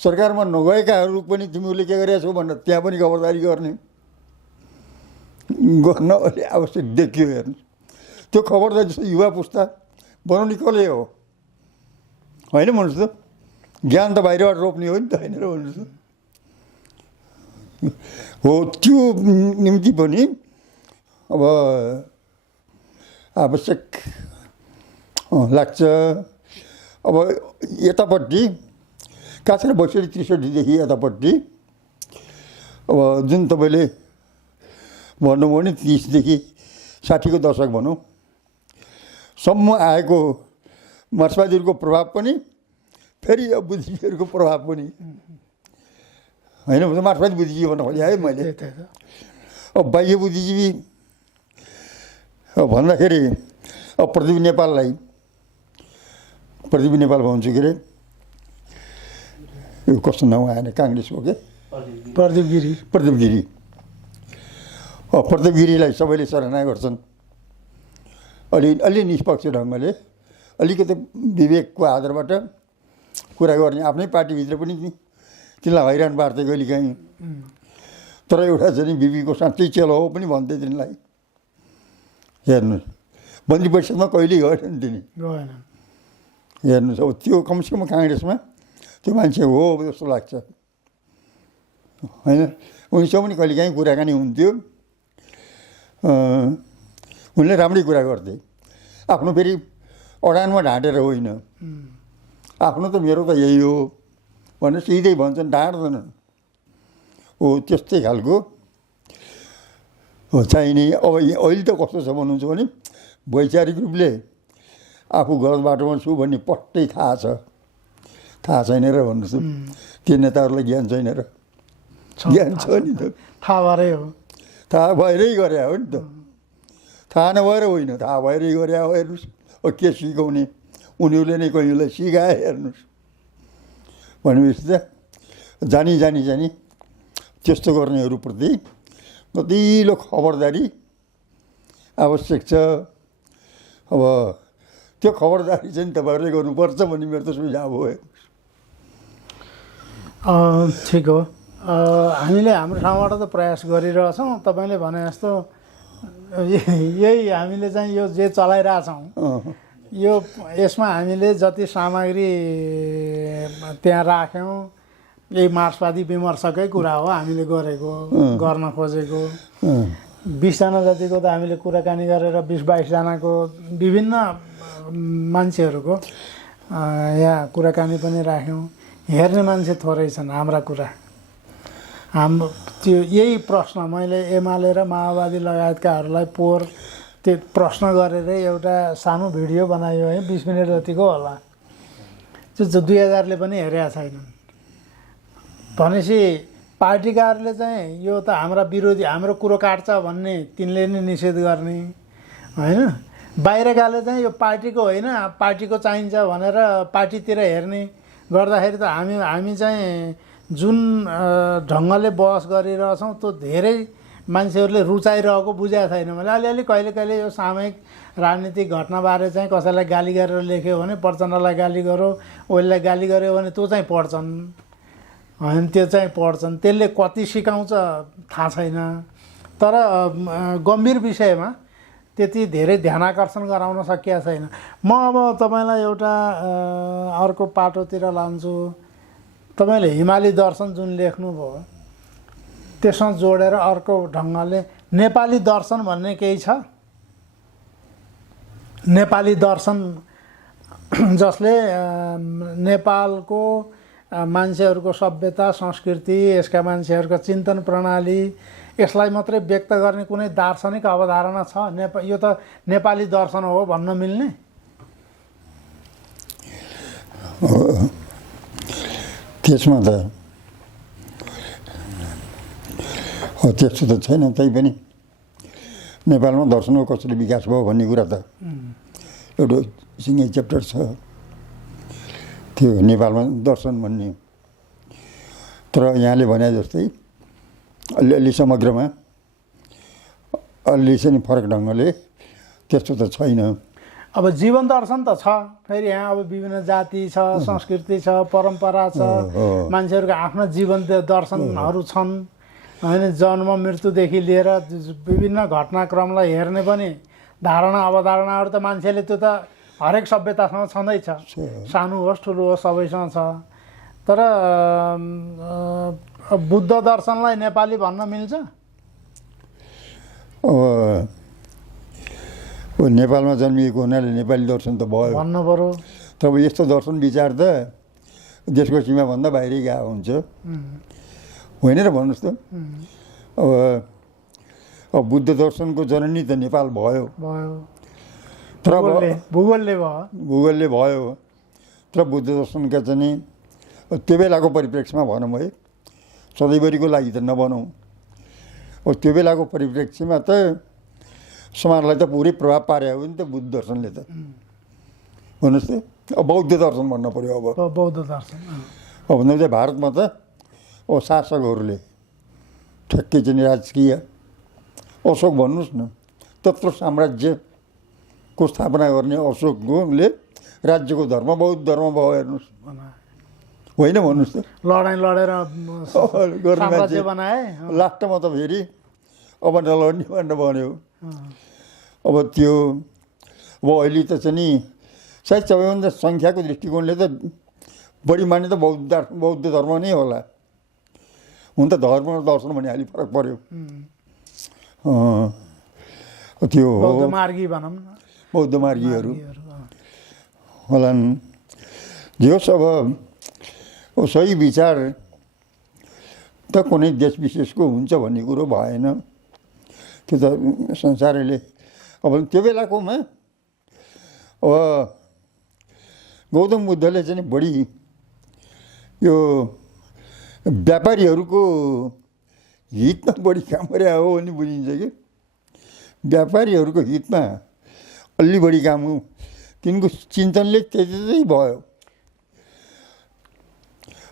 सरकारमा नगएकाहरू पनि तिमीहरूले के गरेका छौ भनेर त्यहाँ पनि खबरदारी गर्ने गर्न अलि आवश्यक देखियो। हेर्नु, त्यो खबरदारी जस्तो युवा पुस्ता बनाउने कसले हो? होइन भन्नुहोस् त। ज्ञान त बाहिरबाट रोप्ने हो नि त, होइन र भन्नुहोस् त। हो, त्यो निम्ति पनि अब आवश्यक लाग्छ। अब यतापट्टि खास गरी 62-63देखि यतापट्टि अब जुन तपाईँले भन्नुभयो नि 30देखि 60को दशक भनौँ सम्म आएको मार्क्सवादीहरूको प्रभाव पनि, फेरि अब बुद्धिजीवीहरूको प्रभाव पनि, होइन मार्क्सवादी बुद्धिजीवी भन्न खोजेँ है मैले। अब बाह्य बुद्धिजीवी भन्दाखेरि अब प्रदीप नेपाल भन्छु के अरे, यो कस्तो नाउँ आएन, काङ्ग्रेसको के प्रदीप गिरी। प्रदीप गिरीलाई सबैले सराहना गर्छन्। अलि निष्पक्ष ढङ्गले, अलिकति विवेकको आधारबाट कुरा गर्ने, आफ्नै पार्टीभित्र पनि तिनलाई हैरान पार्थे कहिलेकाहीँ। तर एउटा चाहिँ बिपीको साँच्चै चेलो हो पनि भन्दै तिनीलाई। हेर्नुहोस् मन्त्री परिषदमा कहिल्यै गएन तिनी, गएन। हेर्नुहोस् अब त्यो कमसेकम काङ्ग्रेसमा त्यो मान्छे हो जस्तो लाग्छ होइन। उनीसँग पनि कहिलेकाहीँ कुराकानी हुन्थ्यो, उनले राम्रै कुरा गर्थे। आफ्नो फेरि अडानमा ढाँटेर होइन, आफ्नो त मेरो त यही हो भनेर सिधै भन्छन्, ढाँट्दैनन्। हो त्यस्तै खालको हो चाहिने। अब अहिले त कस्तो छ भन्नुहुन्छ भने वैचारिक रूपले आफू गलत बाटोमा छु भन्ने पट्टै थाहा छ, थाहा छैन र भन्नुहोस् त। त्यो नेताहरूलाई ज्ञान छैन र? ज्ञान छ नि त, थाहा भएरै हो, थाहा भएरै गरे हो नि त। थाहा नभएर होइन, थाहा भएरै गरे हो। हेर्नुहोस् अब के सिकाउने, उनीहरूले नै कहिलेलाई सिकाए। हेर्नुहोस् भनेपछि त जानी जानी जानी त्यस्तो गर्नेहरूप्रति कतिलो खबरदारी आवश्यक छ। अब त्यो खबरदारी चाहिँ तपाईँहरूले गर्नुपर्छ भन्ने मेरो त सुझाव हो। ठिक हो। हामीले हाम्रो ठाउँबाट त प्रयास गरिरहेछौँ। तपाईँले भने जस्तो यही हामीले चाहिँ यो जे चलाइरहेछौँ, यो यसमा हामीले जति सामग्री त्यहाँ राख्यौँ, यही मार्क्सवादी विमर्शकै कुरा हो हामीले गरेको, गर्न खोजेको। 20 जना जतिको त हामीले कुराकानी गरेर 20-22 जनाको विभिन्न मान्छेहरूको यहाँ कुराकानी पनि राख्यौँ। हेर्ने मान्छे थोरै छन् हाम्रा कुरा। हाम्रो त्यो यही प्रश्न मैले एमाले र माओवादी लगायतकाहरूलाई पोहोर त्यो प्रश्न गरेर एउटा सानो भिडियो बनायो है, 20 मिनट जतिको होला। त्यो 2000ले पनि हेरेका छैनन्। भनेपछि पार्टीकाहरूले चाहिँ यो त हाम्रा विरोधी, हाम्रो कुरो काट्छ भन्ने तिनले नै निषेध गर्ने होइन। बाहिरकाले चाहिँ यो पार्टीको होइन, पार्टीको चाहिन्छ भनेर पार्टीतिर हेर्ने गर्दाखेरि त हामी चाहिँ जुन ढङ्गले बहस गरिरहेछौँ त्यो धेरै मान्छेहरूले रुचाइरहेको बुझाएको छैन। मैले अलिअलि कहिले कहिले यो सामूहिक राजनीतिक घटनाबारे चाहिँ कसैलाई गाली गरेर लेख्यो भने प्रचण्डलाई गाली गऱ्यो, ओलीलाई गाली गऱ्यो भने त्यो चाहिँ पढ्छन् होइन, त्यो चाहिँ पढ्छन्। त्यसले कति सिकाउँछ थाहा छैन। तर गम्भीर विषयमा त्यति धेरै ध्यानाकर्षण गराउन सकिएको छैन। म अब तपाईँलाई एउटा अर्को पाटोतिर लान्छु। तपाईँले हिमाली दर्शन जुन लेख्नुभयो त्यसमा जोडेर अर्को ढङ्गले नेपाली दर्शन भन्ने केही छ? नेपाली दर्शन जसले नेपालको मान्छेहरूको सभ्यता संस्कृति, यसका मान्छेहरूको चिन्तन प्रणाली, यसलाई मात्रै व्यक्त गर्ने कुनै दार्शनिक अवधारणा छ? यो त नेपाली दर्शन हो भन्न मिल्ने? त्यसमा त हो त्यस्तो त छैन। तैपनि नेपालमा दर्शनको कसरी विकास भयो भन्ने कुरा त एउटा सिँगै च्याप्टर छ त्यो नेपालमा दर्शन भन्ने। तर यहाँले भने जस्तै अलिअलि समग्रमा अलि चाहिँ फरक ढङ्गले त्यस्तो त छैन। अब जीवन दर्शन त छ, फेरि यहाँ अब विभिन्न जाति छ, संस्कृति छ, परम्परा छ, मान्छेहरूको आफ्ना जीवन दर्शनहरू छन् होइन। जन्म मृत्युदेखि लिएर विभिन्न घटनाक्रमलाई हेर्ने पनि धारणा अवधारणाहरू त मान्छेले त्यो त हरेक सभ्यतासँग छँदैछ, सानो होस् ठुलो होस् सबैसँग छ। तर बुद्ध दर्शनलाई नेपाली भन्न मिल्छ? नेपालमा जन्मिएको हुनाले नेपाली दर्शन त भयो भन्नु पऱ्यो। तब यस्तो दर्शन विचार त देशको सीमाभन्दा बाहिरै गएको हुन्छ होइन र भन्नुहोस् त। अब बुद्ध दर्शनको जननी त नेपाल भयो, तर भूगोलले भयो। तर बुद्ध दर्शनका चाहिँ त्यो बेलाको परिप्रेक्ष्यमा भनौँ है, सधैँभरिको लागि त नभनौँ। अब त्यो बेलाको परिप्रेक्ष्यमा त समाजलाई त पुरै प्रभाव पार्यो हो नि त बुद्ध दर्शनले त, भन्नुहोस् त। अब बौद्ध दर्शन भन्न पऱ्यो। अब बौद्ध दर्शन अब भन्दा चाहिँ भारतमा त अब शासकहरूले ठ्याक्कै चाहिँ राजकीय अशोक भन्नुहोस् न, त्यत्रो साम्राज्यको स्थापना गर्ने अशोकले राज्यको धर्म बौद्ध धर्म भयो। हेर्नुहोस् होइन भन्नुहोस् त लडाइँ लडेर गर्ने साम्राज्य मान्छे बनाए लास्टमा त फेरि अब नलड्ने भनेर भन्यो अब त्यो अब अहिले त चाहिँ नि सायद सबैभन्दा सङ्ख्याको दृष्टिकोणले त बढी मान्ने त बौद्ध धर्म नै होला हुन त धर्म र दर्शन भन्ने अलि फरक पऱ्यो त्यो हो बौद्ध मार्गी भनौँ न बौद्ध मार्गीहरू अँ। होलान् जे होस् अब सही विचार त कुनै देश विशेषको हुन्छ भन्ने कुरो भएन त्यो त संसारले अब त्यो बेलाकोमा अब गौतम बुद्धले चाहिँ बढी यो व्यापारीहरूको हितमा बढी काम गरे हो भन्ने बुझिन्छ कि व्यापारीहरूको हितमा अलि बढी काम तिनको चिन्तनले त्यति भयो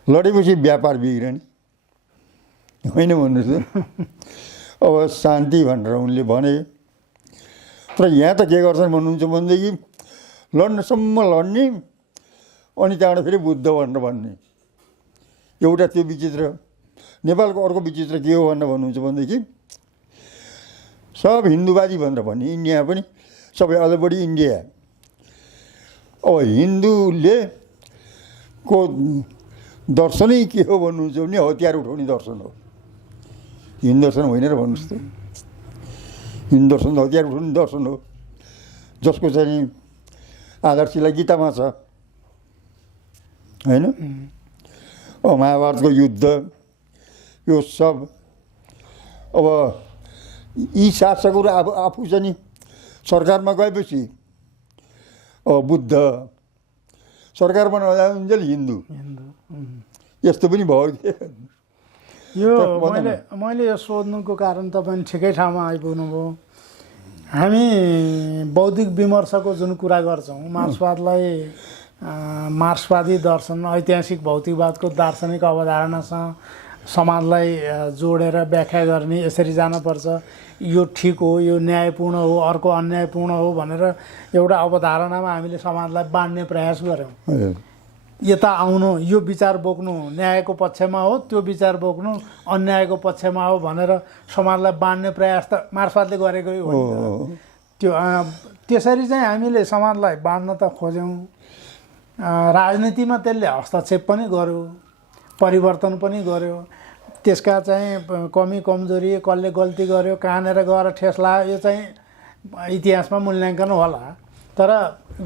लडेपछि व्यापार बिग्रने होइन भन्नुहोस् त अब शान्ति भनेर उनले भने तर यहाँ त के गर्छन् भन्नुहुन्छ भनेदेखि लड्नसम्म लड्ने अनि त्यहाँबाट फेरि बुद्ध भनेर भन्ने एउटा त्यो विचित्र नेपालको अर्को विचित्र के हो भनेर भन्नुहुन्छ भनेदेखि सब हिन्दूवादी भनेर भन्ने इन्डिया पनि सबै अझ बढी इन्डिया अब हिन्दूले को दर्शनै के हो भन्नुहुन्छ भने हतियार उठाउने दर्शन हो हिन्दू दर्शन होइन र भन्नुहोस् त हिन्दू दर्शन त हतियार उठाउने दर्शन हो जसको चाहिँ आदर्शलाई गीतामा छ होइन अब महाभारतको युद्ध यो सब अब यी शासकहरू आफू चाहिँ नि सरकारमा गएपछि अब बुद्ध सरकारमा नजाउन्जेल हिन्दू यस्तो पनि भयो कि यो मैले यो सोध्नुको कारण तपाईँ ठिकै ठाउँमा आइपुग्नुभयो हामी बौद्धिक विमर्शको जुन कुरा गर्छौँ मार्क्सवादलाई मार्क्सवादी दर्शन ऐतिहासिक भौतिकवादको दार्शनिक अवधारणासँग समाजलाई जोडेर व्याख्या गर्ने यसरी जानुपर्छ यो ठिक हो यो न्यायपूर्ण हो अर्को अन्यायपूर्ण हो भनेर एउटा अवधारणामा हामीले समाजलाई बाँड्ने प्रयास गऱ्यौँ यता आउनु यो विचार बोक्नु न्यायको पक्षमा हो त्यो विचार बोक्नु अन्यायको पक्षमा हो भनेर समाजलाई बाँड्ने प्रयास त मार्क्सवादले गरेकै हो त्यो त्यसरी चाहिँ हामीले समाजलाई बाँड्न त खोज्यौँ राजनीतिमा त्यसले हस्तक्षेप पनि गर्यो परिवर्तन पनि गर्यो त्यसका चाहिँ कमी कमजोरी कसले गल्ती गर्यो कहाँनिर गएर ठेस लाग्यो यो चाहिँ इतिहासमा मूल्याङ्कन होला तर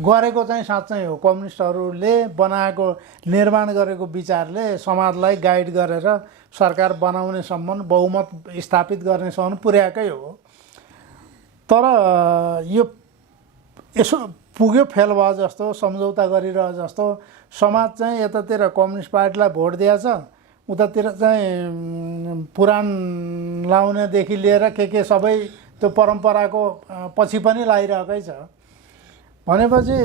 गरेको चाहिँ साँच्चै हो कम्युनिस्टहरूले बनाएको निर्माण गरेको विचारले समाजलाई गाइड गरेर सरकार बनाउनेसम्म बहुमत स्थापित गर्नेसम्म पुर्याएकै हो तर यो यसो पुग्यो फेल भयो जस्तो सम्झौता गरिरह जस्तो समाज चाहिँ यतातिर कम्युनिस्ट पार्टीलाई भोट दिएछ उतातिर चाहिँ पुराण लाउनेदेखि लिएर के सबै त्यो परम्पराको पछि पनि लागिरहेकै छ भनेपछि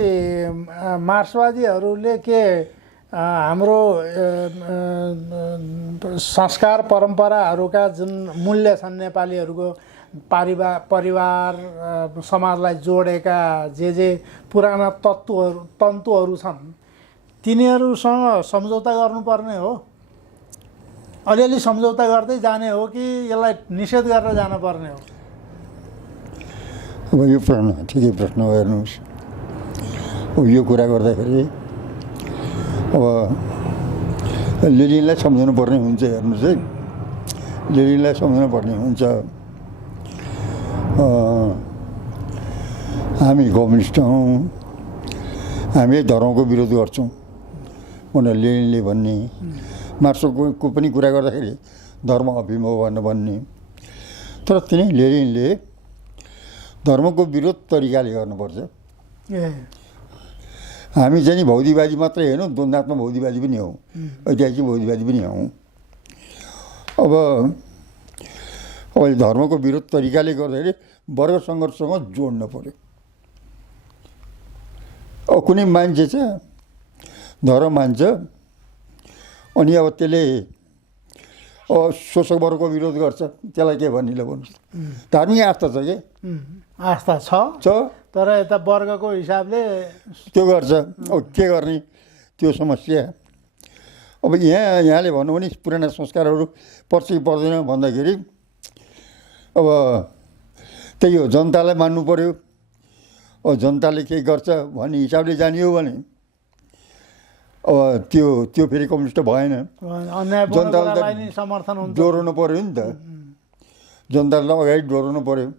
मार्क्सवादीहरूले के हाम्रो संस्कार परम्पराहरूका जुन मूल्य छन् नेपालीहरूको परिवार समाजलाई जोडेका जे पुराना तन्तुहरू छन् तिनीहरूसँग सम्झौता गर्नुपर्ने हो अलिअलि सम्झौता गर्दै जाने हो कि यसलाई निषेध गरेर जानुपर्ने हो अब यो प्रश्न ठिकै प्रश्न हेर्नुहोस् अब यो कुरा गर्दाखेरि अब लेनिनलाई सम्झाउनु पर्ने हुन्छ हेर्नुहोस् है लेनिनलाई सम्झाउनु पर्ने हुन्छ हामी कम्युनिस्ट हौँ हामी धर्मको विरोध गर्छौँ भनेर लेनिनले भन्ने मार्क्सको पनि कुरा गर्दाखेरि धर्म अभिम हो भनेर भन्ने तर तिनै लेनिनले धर्मको विरोध तरिकाले गर्नुपर्छ हामी चाहिँ भौतिकवादी मात्रै होइनौँ द्वन्द्वात्मक भौतिकवादी पनि हौँ ऐतिहासिक भौतिकवादी पनि हौँ अब धर्मको विरोध तरिकाले गर्दाखेरि वर्ग सङ्घर्षसँग जोड्न पर्यो अब कुनै मान्छे चाहिँ धर्म मान्छ अनि अब त्यसले शोषक वर्गको विरोध गर्छ त्यसलाई के भन्ने ल भन्नुहोस् धार्मिक आस्था छ के आस्था छ तर यता वर्गको हिसाबले त्यो गर्छ अब के गर्ने त्यो समस्या अब यहाँले भन्नु भने पुराना संस्कारहरू पर्छ कि पर्दैन भन्दाखेरि अब त्यही हो, जनतालाई मान्नु पऱ्यो। अब जनताले के गर्छ भन्ने हिसाबले जाने हो भने अब त्यो फेरि कम्युनिस्ट भएन। जनतालाई नि समर्थन हुन्छ, डोराउनु पऱ्यो नि त, जनतालाई अगाडि डोराउनु पऱ्यो।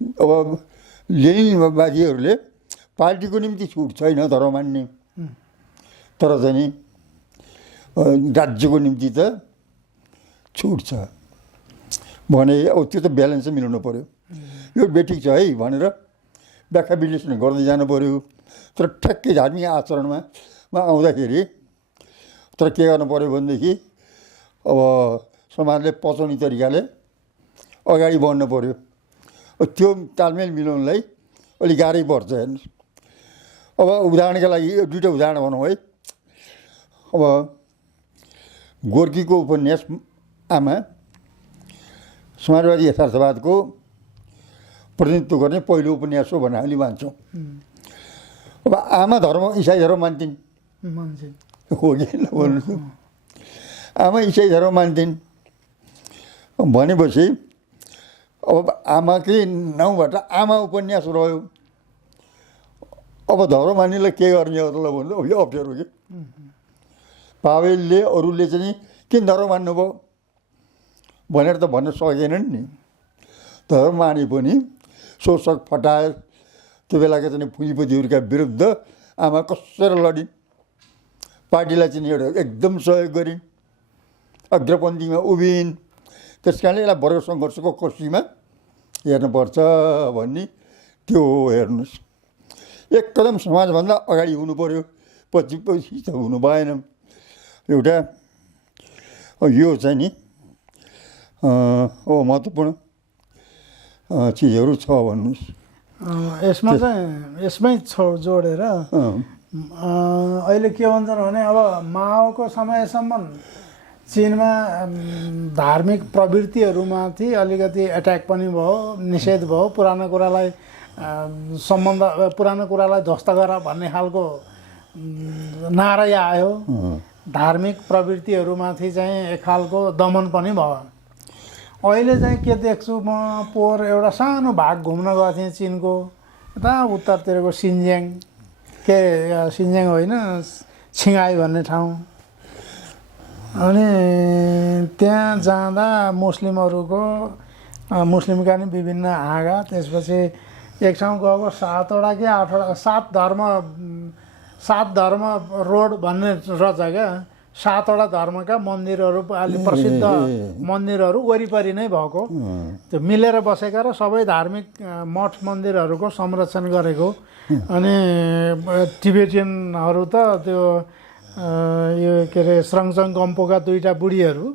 अब लेनिनवादीहरूले पार्टीको निम्ति छुट छैन धर्म मान्ने, तर चाहिँ नि राज्यको निम्ति त छुट छ भने अब त्यो त ब्यालेन्स मिलाउनु पऱ्यो। यो बेठिक छ है भनेर व्याख्या विश्लेषण गर्दै जानु पऱ्यो। तर ठ्याक्कै धार्मिक आचरणमा आउँदाखेरि तर के गर्नु पऱ्यो भनेदेखि अब समाजले पचाउने तरिकाले अगाडि बढ्नु पऱ्यो। त्यो तालमेल मिलाउनलाई अलिक गाह्रै पर्छ हेर्नुहोस्। अब उदाहरणका लागि दुईवटा उदाहरण भनौँ है। अब गोर्कीको उपन्यास आमा समाजवादी यथार्थवादको प्रतिनिधित्व गर्ने पहिलो उपन्यास हो भनेर हामीले मान्छौँ। अब आमा धर्म इसाई धर्म मान्थिन् हो कि भन्नुहोस्। आमा इसाई धर्म मान्थिन् भनेपछि अब आमाकै नाउँबाट आमा उपन्यास रह्यो। अब धर्म मान्नेलाई के गर्ने हो त भन्नु, यो अप्ठ्यारो कि। पावेलले अरूले चाहिँ किन धर्म मान्नुभयो भनेर त भन्न सकेनन् नि। धर्म माने पनि शोषक फटाए त्यो बेलाका चाहिँ पुँजीपतिहरूका विरुद्ध आमा कसरी लडिन्, पार्टीलाई चाहिँ एउटा एकदम सहयोग गरिन्, अग्रपन्थीमा उभिन्। त्यस कारणले यसलाई वर्ग सङ्घर्षको कोशीमा हेर्नुपर्छ भन्ने त्यो हो। हेर्नुहोस्, एकदम समाजभन्दा अगाडि हुनु पऱ्यो, पछि त हुनु भएन। एउटा यो चाहिँ नि महत्त्वपूर्ण चिजहरू छ भन्नुहोस्। यसमा चाहिँ यसमै जोडेर अहिले के भन्छन् भने अब माओको समयसम्म चिनमा धार्मिक प्रवृत्तिहरूमाथि अलिकति एट्याक पनि भयो, निषेध भयो, पुरानो कुरालाई पुरानो कुरालाई ध्वस्त गर भन्ने खालको नारा आयो। धार्मिक प्रवृत्तिहरूमाथि चाहिँ एक खालको दमन पनि भयो। अहिले चाहिँ के देख्छु म, पोहोर एउटा सानो भाग घुम्न गएको थिएँ चिनको, यता उत्तरतिरको सिन्ज्याङ, सिन्ज्याङ होइन छिङाई भन्ने ठाउँ। अनि त्यहाँ जाँदा मुस्लिमका नि विभिन्न हाँगा, त्यसपछि एक ठाउँ गएको 7वटा कि 8वटा सात धर्म रोड भन्ने रहेछ क्या। 7वटा धर्मका मन्दिरहरू, अलि प्रसिद्ध मन्दिरहरू वरिपरि नै भएको, त्यो मिलेर बसेका र सबै धार्मिक मठ मन्दिरहरूको संरक्षण गरेको। अनि टिबेटियनहरू त त्यो यो के अरे स्रङचङ गम्पोका दुईवटा बुढीहरू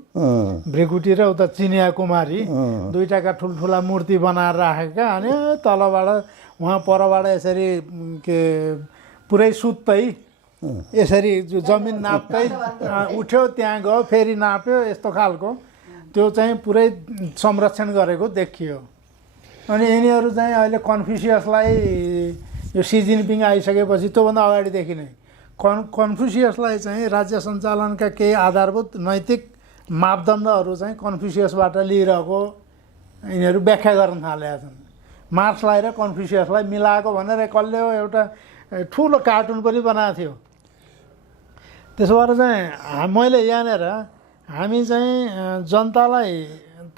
भ्रिकुटी र उता चिनिया कुमारी दुईवटाका ठुल्ठुला मूर्ति बनाएर राखेका। अनि तलबाट उहाँ परबाट यसरी के पुरै सुत्तै यसरी जमिन नाप्दै उठ्यो, त्यहाँ गयो, फेरि नाप्यो, यस्तो खालको त्यो चाहिँ पुरै संरक्षण गरेको देखियो। अनि यिनीहरू चाहिँ अहिले कन्फ्युसियसलाई, यो सी जिनपिङ आइसकेपछि त्योभन्दा अगाडिदेखि नै कन्फ्युसियसलाई चाहिँ राज्य सञ्चालनका केही आधारभूत नैतिक मापदण्डहरू चाहिँ कन्फ्युसियसबाट लिइरहेको यिनीहरू व्याख्या गर्न थालेका छन्। मार्क्सलाई र कन्फ्युसियसलाई मिलाएको भनेर कसले एउटा ठुलो कार्टुन पनि बनाएको थियो। त्यसो भएर चाहिँ मैले यहाँनिर हामी चाहिँ जनतालाई,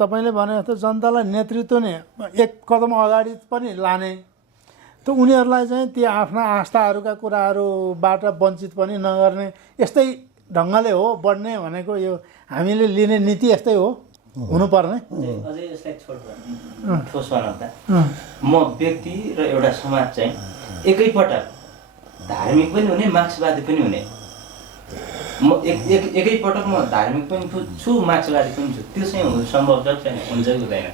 तपाईँले भने जस्तो जनतालाई नेतृत्व नै एक कदम अगाडि पनि लाने, त उनीहरूलाई चाहिँ ती आफ्ना आस्थाहरूका कुराहरूबाट वञ्चित पनि नगर्ने, यस्तै ढङ्गले हो बढ्ने भनेको यो हामीले लिने नीति यस्तै हो हुनुपर्ने। अझै यसलाई ठोस बनाउँदा म व्यक्ति र एउटा समाज चाहिँ एकैपटक धार्मिक पनि हुने, मार्क्सवादी पनि हुने। म एकैपटक म धार्मिक पनि छु, मार्क्सवादी पनि छु, त्यो चाहिँ सम्भव छैन, हुन्छ हुँदैन।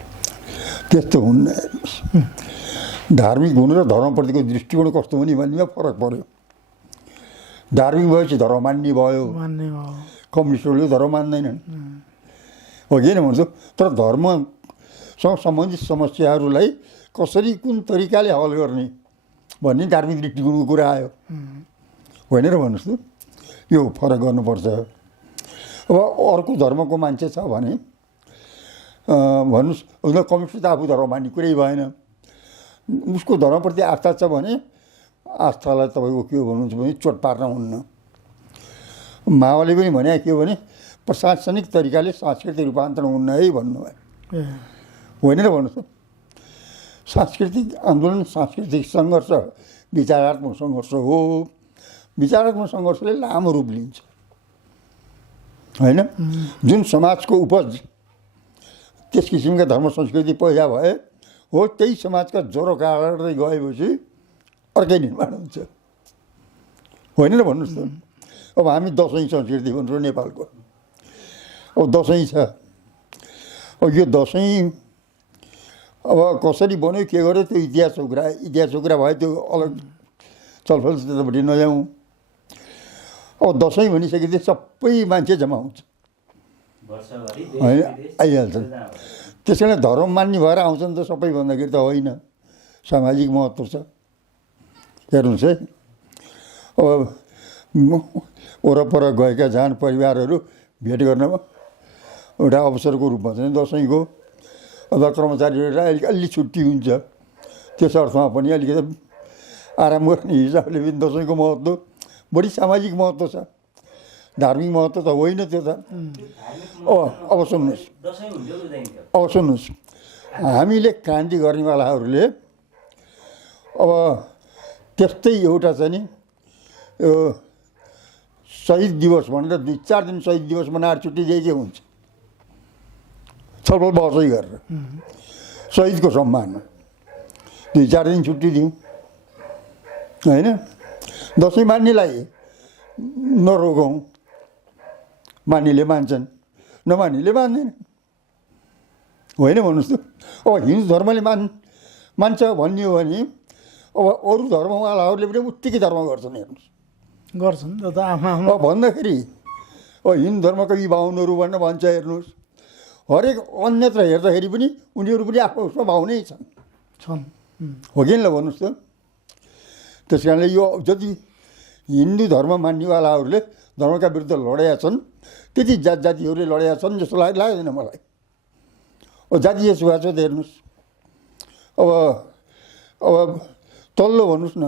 त्यस्तो हुन्न। धार्मिक हुनु र धर्मप्रतिको दृष्टिकोण कस्तो हुने भन्नेमा फरक पर्यो। धार्मिक भएपछि धर्म मान्ने भयो, कम्युनिस्टहरूले धर्म मान्दैनन् हो कि भन्छु। तर धर्मसँग सम्बन्धित समस्याहरूलाई कसरी कुन तरिकाले हल गर्ने भन्ने धार्मिक दृष्टिकोणको कुरा आयो होइन र भन्नुहोस् त। यो फरक गर्नुपर्छ। अब अर्को धर्मको मान्छे छ भने भन्नुहोस् उसलाई कम्युनिस्ट त आफू धर्म मान्ने कुरै भएन। उसको धर्मप्रति आस्था छ भने आस्थालाई तपाईँको के भन्नुहुन्छ भने चोट पार्न हुन्न। माओले पनि भने के हो भने प्रशासनिक तरिकाले सांस्कृतिक रूपान्तरण हुन्न है भन्नुभयो, होइन र भन्नुहोस् त। सांस्कृतिक आन्दोलन, सांस्कृतिक सङ्घर्ष विचारात्मक सङ्घर्ष हो। विचारात्मक सङ्घर्षले लामो रूप लिन्छ, होइन। जुन समाजको उपज त्यस किसिमका धर्म संस्कृति पैदा भए हो, त्यही समाजका ज्वरो काट्दै गएपछि अर्कै निर्माण हुन्छ, होइन र भन्नुहोस् त। अब हामी दसैँ संस्कृति भन्छौँ नेपालको, अब दसैँ छ। अब यो दसैँ अब कसरी बन्यो के गर्यो त्यो इतिहासको कुरा भयो, त्यो अलग छलफल त्यतापट्टि नजाउँ। अब दसैँ भनिसकेपछि सबै मान्छे जम्मा हुन्छ, होइन, आइहाल्छन्। त्यस कारण धर्म मान्ने भएर आउँछन् त सबै भन्दाखेरि त होइन, सामाजिक महत्त्व छ। हेर्नुहोस् है, अब वरपर गएका जान परिवारहरू भेट गर्न एउटा अवसरको रूपमा चाहिँ दसैँको अथवा कर्मचारीहरूलाई अलि छुट्टी हुन्छ, त्यस अर्थमा पनि अलिकति आराम गर्ने हिसाबले पनि दसैँको महत्त्व बढी सामाजिक महत्त्व छ, धार्मिक महत्त्व त होइन त्यो त। अब सुन्नुहोस्, हामीले क्रान्ति गर्नेवालाहरूले अब त्यस्तै एउटा चाहिँ नि यो शहीद दिवस भनेर 2-4 दिन शहीद दिवस मनाएर छुट्टी दिए के हुन्छ, छलफल बहसै गरेर शहीदको सम्मानमा 2-4 दिन छुट्टी दिउँ, होइन। दसैँ मान्नेलाई नरोकौँ, मान्नेले मान्छन्, नमान्नेले मान्दैन, होइन भन्नुहोस् त। अब हिन्दू धर्मले मान्छ भन्ने हो भने अब अरू धर्मवालाहरूले पनि उत्तिकै धर्म गर्छन्, हेर्नुहोस्, गर्छन् त आफ्नो। अब भन्दाखेरि अब हिन्दू धर्मका यी बाहुनहरू भनेर भन्छ, हेर्नुहोस्, हरेक अन्यत्र हेर्दाखेरि पनि उनीहरू पनि आफ्नो उसमा बाहुनै छन्, हो कि ल भन्नुहोस् त। त्यस कारणले यो जति हिन्दू धर्म मान्नेवालाहरूले धर्मका विरुद्ध लडेका छन् त्यति जातिहरूले लडेका छन् जस्तो लाग्दैन मलाई। अब जातीय छुवाछुत हेर्नुहोस्, अब तल्लो भन्नुहोस् न,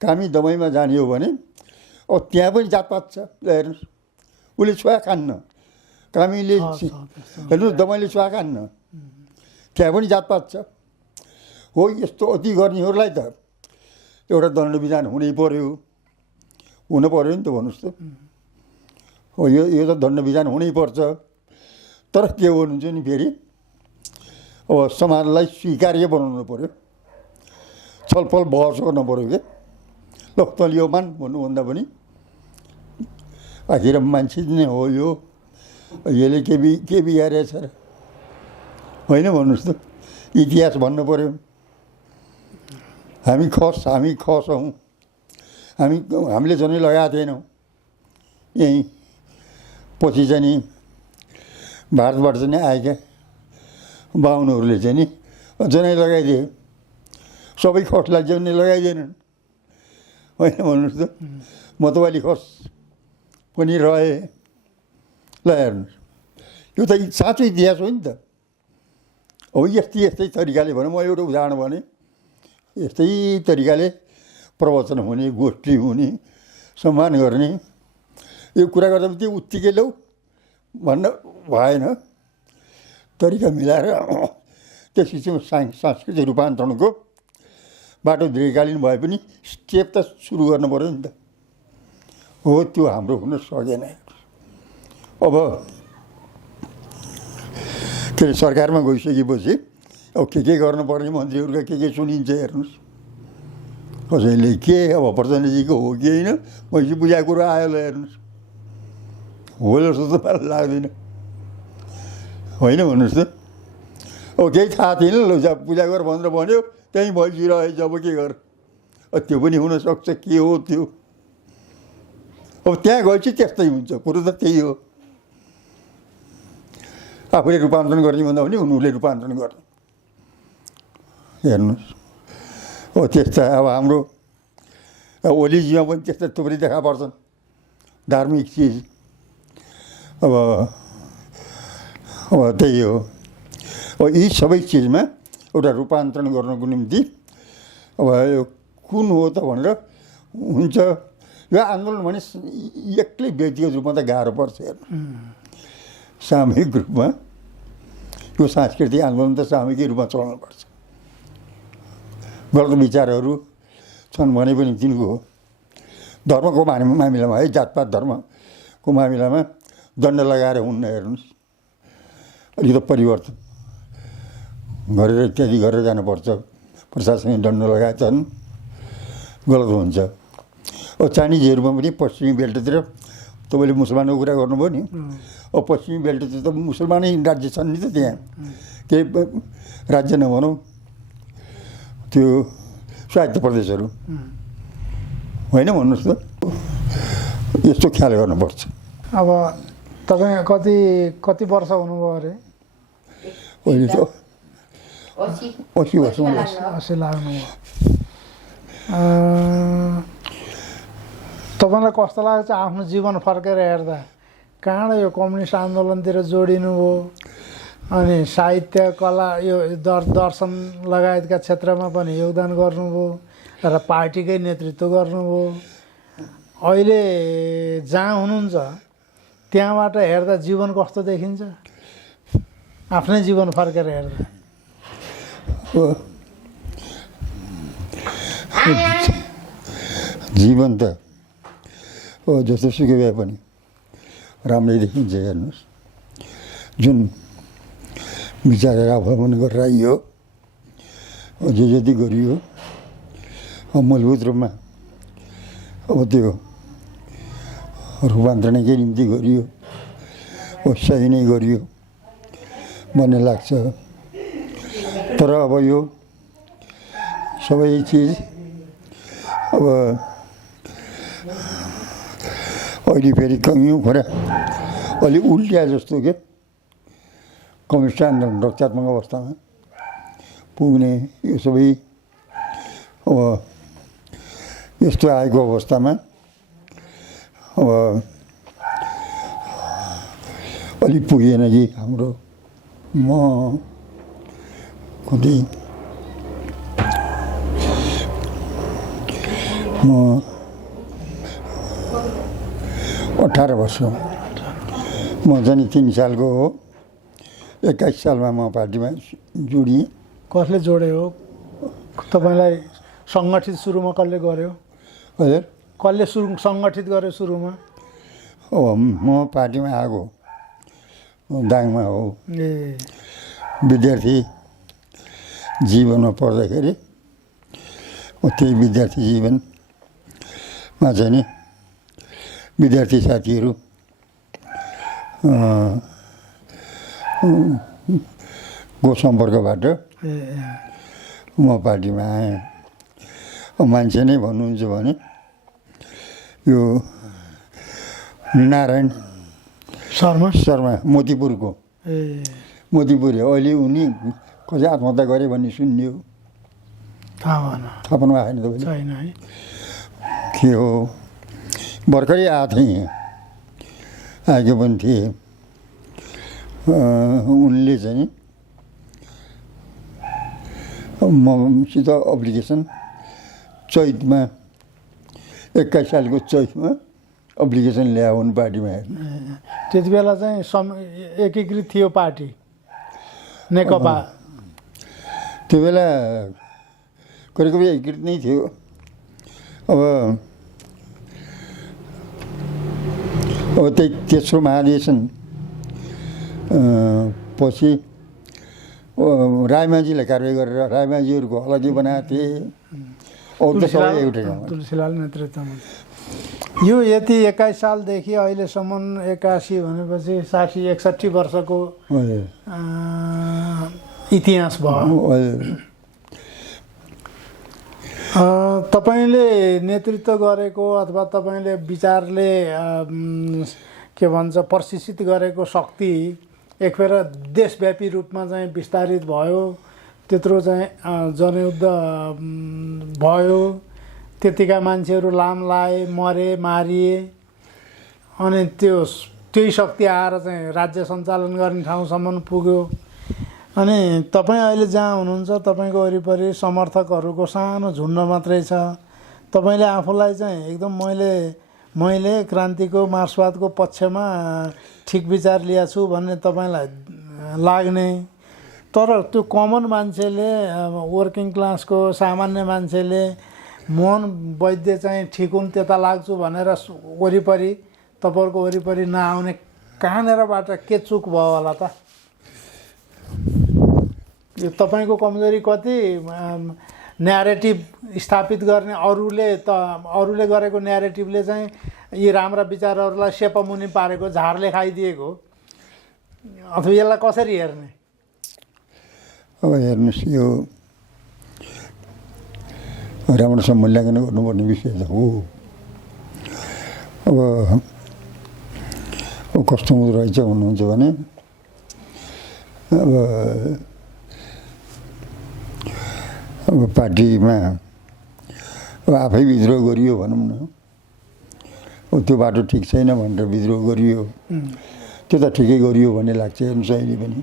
कामी दमाईमा जाने हो भने अब त्यहाँ पनि जातपात छ, ल हेर्नुहोस्, उसले छुवा खान्न, कामीले हेर्नुहोस् दमाईले छुवा खान्न, त्यहाँ पनि जातपात छ। हो, यस्तो अति गर्नेहरूलाई त एउटा दण्ड विधान हुनै पर्यो, हुनु पर्यो नि त भन्नुहोस् त। हो, यो त दण्ड विधान हुनैपर्छ। तर के भन्नुहुन्छ नि फेरि अब समाजलाई स्वीकार्य बनाउनु पर्यो, छलफल बहस गर्नु पर्यो क्या। ल तँ यो मान भन्नुभन्दा पनि आखिर मान्छे नै हो यो, यसले के बिगारेछ र, होइन भन्नुहोस् त। इतिहास भन्नु पर्यो, हामी खस हौँ, हामीले जनै लगाएको थिएनौँ, यहीँ पछि चाहिँ नि भारतबाट चाहिँ नि आएका बाहुनहरूले चाहिँ नि जनै लगाइदिए, सबै खसलाई जनै लगाइदिएनन्, होइन भन्नुहोस् त। मतवाली खस पनि रहे, ल हेर्नुहोस्, यो त साँचो इतिहास हो नि त। अब यस्तै तरिकाले भनौँ, म एउटा उदाहरण भने यस्तै तरिकाले प्रवचन हुने, गोष्ठी हुने, सम्मान गर्ने, यो कुरा गर्दा पनि त्यो उत्तिकै लौ भन्न भएन, तरिका मिलाएर त्यस किसिमको सांस्कृतिक रूपान्तरणको बाटो दीर्घकालीन भए पनि स्टेप त सुरु गर्नु पऱ्यो नि त। हो, त्यो हाम्रो हुन सकेन। अब के अरे सरकारमा गइसकेपछि अब के गर्नुपर्ने मन्त्रीहरूका के सुनिन्छ, हेर्नुहोस्, कसैले के अब प्रधानजीको हो कि होइन, मैले बुझाएको कुरो आयो, ल हेर्नुहोस्, हो जस्तो त मलाई लाग्दैन, होइन भन्नुहोस् त। अब केही थाहा थिएन, ल पूजा गर भनेर भन्यो, त्यहीँ भइदिइरहेछ, अब के गर, त्यो पनि हुनसक्छ, के हो त्यो। अब त्यहाँ गएपछि त्यस्तै हुन्छ, कुरो त त्यही हो। आफूले रूपान्तरण गर्ने भन्दा पनि उनीहरूले रूपान्तरण गर्ने, हेर्नुहोस्। हो त्यस्ता अब हाम्रो ओलीजीमा पनि त्यस्ता थुप्रै देखा पर्छन्, धार्मिक चिज अब त्यही हो। अब यी सबै चिजमा एउटा रूपान्तरण गर्नको निम्ति अब यो कुन हो त भनेर हुन्छ। यो आन्दोलन भने एक्लै व्यक्तिगत रूपमा त गाह्रो पर्छ हेर्नु, सामूहिक रूपमा यो सांस्कृतिक आन्दोलन त सामूहिक रूपमा चल्नुपर्छ। गलत विचारहरू छन् भने पनि तिनको धर्मको मामिलामा है, जातपात धर्मको मामिलामा दण्ड लगाएर हुन्न। हेर्नुहोस्, अलिकति परिवर्तन गरेर इत्यादि गरेर जानुपर्छ। प्रशासनिक दण्ड लगाएछन् गलत हुन्छ। अब चाइनिजहरूमा पनि पश्चिमी बेल्टतिर तपाईँले मुसलमानको कुरा गर्नुभयो नि, अब पश्चिमी बेल्टतिर त मुसलमानै राज्य छन् नि त, त्यहाँ केही राज्य नभनौँ, त्यो स्वायत्त प्रदेशहरू होइन भन्नुहोस् त। यस्तो ख्याल गर्नुपर्छ। अब तपाईँ कति वर्ष हुनुभयो अरे? अहिले त 80 वर्ष 80 लाग्नुभयो। तपाईँलाई कस्तो लाग्छ आफ्नो जीवन फर्केर हेर्दा? कहाँबाट यो कम्युनिस्ट आन्दोलनतिर जोडिनु हो, अनि साहित्य कला यो दर्शन लगायतका क्षेत्रमा पनि योगदान गर्नुभयो र पार्टीकै नेतृत्व गर्नुभयो। अहिले जहाँ हुनुहुन्छ त्यहाँबाट हेर्दा जीवन कस्तो देखिन्छ? आफ्नै जीवन फर्केर हेर्दा जीवन त जस्तो सुकै भए पनि राम्रै देखिन्छ। हेर्नुहोस्, जुन विचारेर अवलम्बन गरेर आइयो, जे जति गरियो मूलभूत रूपमा अब त्यो रूपान्तरणकै निम्ति गरियो, सही नै गरियो भन्ने लाग्छ। तर अब यो सबै चिज अब अहिले फेरि कयौँ कुरा अलि उल्ट्या जस्तो के कम्युनिस्ट आन्दोलन रक्षात्मक अवस्थामा पुग्ने, यो सबै अब यस्तो आएको अवस्थामा अब अलिक पुगेन कि हाम्रो म कति 18 वर्ष, म चाहिँ 3 सालको हो। 21 सालमा म पार्टीमा जोडिएँ। कसले जोड्यो हो तपाईँलाई? सङ्गठित सुरुमा कसले गर्यो? हजुर, कसले सङ्गठित गर्यो सुरुमा? म पार्टीमा आएको दाङमा हो। ए विद्यार्थी जीवनमा पढ्दाखेरि त्यही विद्यार्थी जीवनमा चाहिँ नि विद्यार्थी साथीहरू को सम्पर्कबाट म पार्टीमा आएँ। मान्छे नै भन्नुहुन्छ भने यो नारायण शर्मा मोतीपुरको मोतीपुरी हो। अहिले उनी कसै आत्महत्या गरे भन्ने सुन्ने हो, थाहा पाउनु आएन तपाईँले? के हो, भर्खरै आएको थिएँ, आएको पनि थिएँ। उनले चाहिँ मसित एप्लिकेसन चैतमा 21 सालको चैतमा एप्लिकेसन ल्यायो उनी पार्टीमा। हेर्नु, त्यति बेला चाहिँ एकीकृत थियो पार्टी नेकपा। त्यो बेला करिब एकीकृत नै थियो। अब त्यही तेस्रो महाधिवेशन पछि रायमाझीलाई कारवाही गरेर रायमाझीहरूको अलग्गै बनाएको थिए। अरू त सबै एउटै हो। तुलसीलाल नेतृत्वमा यो यति 21 सालदेखि अहिलेसम्म 81 भनेपछि 60-61 वर्षको इतिहास भयो। तपाईँले नेतृत्व गरेको अथवा तपाईँले विचारले के भन्छ प्रशिक्षित गरेको शक्ति एकफेर देशव्यापी रूपमा चाहिँ विस्तारित भयो, त्यत्रो चाहिँ जनयुद्ध भयो, त्यतिका मान्छेहरू लाम लाए, मरे, मारिए, अनि त्यही शक्ति आएर चाहिँ राज्य सञ्चालन गर्ने ठाउँसम्म पुग्यो। अनि तपाईँ अहिले जहाँ हुनुहुन्छ तपाईँको वरिपरि समर्थकहरूको सानो झुन्ड मात्रै छ। तपाईँले आफूलाई चाहिँ एकदम मैले क्रान्तिको मार्क्सवादको पक्षमा ठिक विचार लिएको छु भन्ने तपाईँलाई लाग्ने, तर त्यो कमन मान्छेले वर्किङ क्लासको सामान्य मान्छेले मोहन वैद्य चाहिँ ठिक हुन् त्यता लाग्छु भनेर वरिपरि तपाईँहरूको वरिपरि नआउने कहाँनिरबाट के चुक भयो होला त? यो तपाईँको कमजोरी कति न्यारेटिभ स्थापित गर्ने अरूले गरेको न्यारेटिभले चाहिँ यी राम्रा विचारहरूलाई सेपमुनि पारेको झारले खाइदिएको अथवा यसलाई कसरी हेर्ने? अब हेर्नुहोस्, यो राम्रोसँग मूल्याङ्कन गर्नुपर्ने विषय त हो। अब कस्तो हुँदो रहेछ भन्नुहुन्छ भने अब पार्टीमा आफै विद्रोह गरियो भनौँ न, त्यो बाटो ठिक छैन भनेर विद्रोह गरियो, त्यो त ठिकै गरियो भन्ने लाग्छ हेर्नुहोस् अहिले पनि,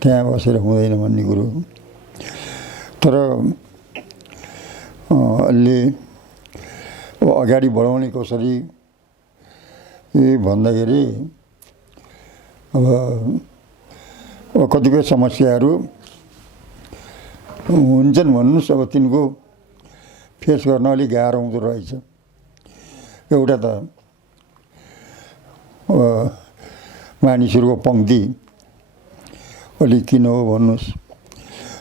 त्यहाँ बसेर हुँदैन भन्ने कुरो। तर अलि अब अगाडि बढाउने कसरी भन्दाखेरि अब कतिपय समस्याहरू हुन्छन् भन्नुहोस्, अब तिनको फेस गर्न अलिक गाह्रो हुँदो रहेछ। एउटा त मानिसहरूको पङ्क्ति अलिक किन हो भन्नुहोस्,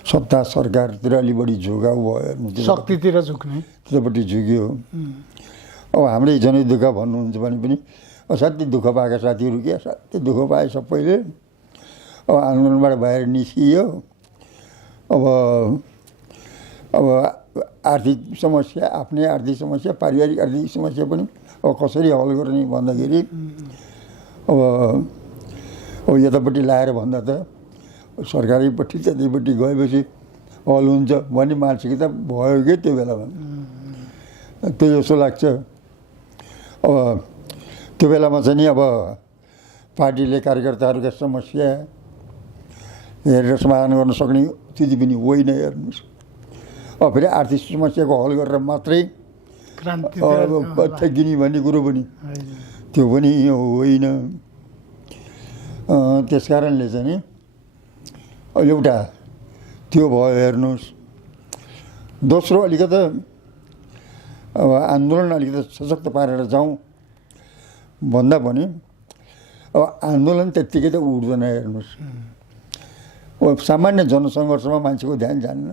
सत्ता सरकारतिर अलि बढी झुकाउ भयो, शक्तितिर झुक्ने, त्यतापट्टि झुक्यो। अब हाम्रै जनयुद्धका भन्नुहुन्छ भने पनि असाध्यै दुःख पाएका साथीहरू के असाध्यै दुःख पाए सबैले। अब आन्दोलनबाट बाहिर निस्कियो। अब आर्थिक समस्या, आफ्नै आर्थिक समस्या, पारिवारिक आर्थिक समस्या पनि अब कसरी हल गर्ने भन्दाखेरि अब यतापट्टि लाएर भन्दा त सरकारीपट्टि त्यतैपट्टि गएपछि हल हुन्छ भन्ने मानसिकता भयो कि त्यो बेलामा, त्यो जस्तो लाग्छ। अब त्यो बेलामा चाहिँ नि अब पार्टीले कार्यकर्ताहरूका समस्या हेरेर समाधान गर्न सक्ने स्थिति पनि होइन हेर्नुहोस्। अब फेरि आर्थिक समस्याको हल गरेर मात्रै ठगिने भन्ने कुरो पनि त्यो पनि होइन। त्यस कारणले चाहिँ नि एउटा त्यो भयो हेर्नुहोस्। दोस्रो अलिकति अब आन्दोलन अलिकति सशक्त पारेर जाउँ भन्दा पनि अब आन्दोलन त्यत्तिकै त उठ्दैन हेर्नुहोस्। अब सामान्य जनसङ्घर्षमा मान्छेको ध्यान जान्न।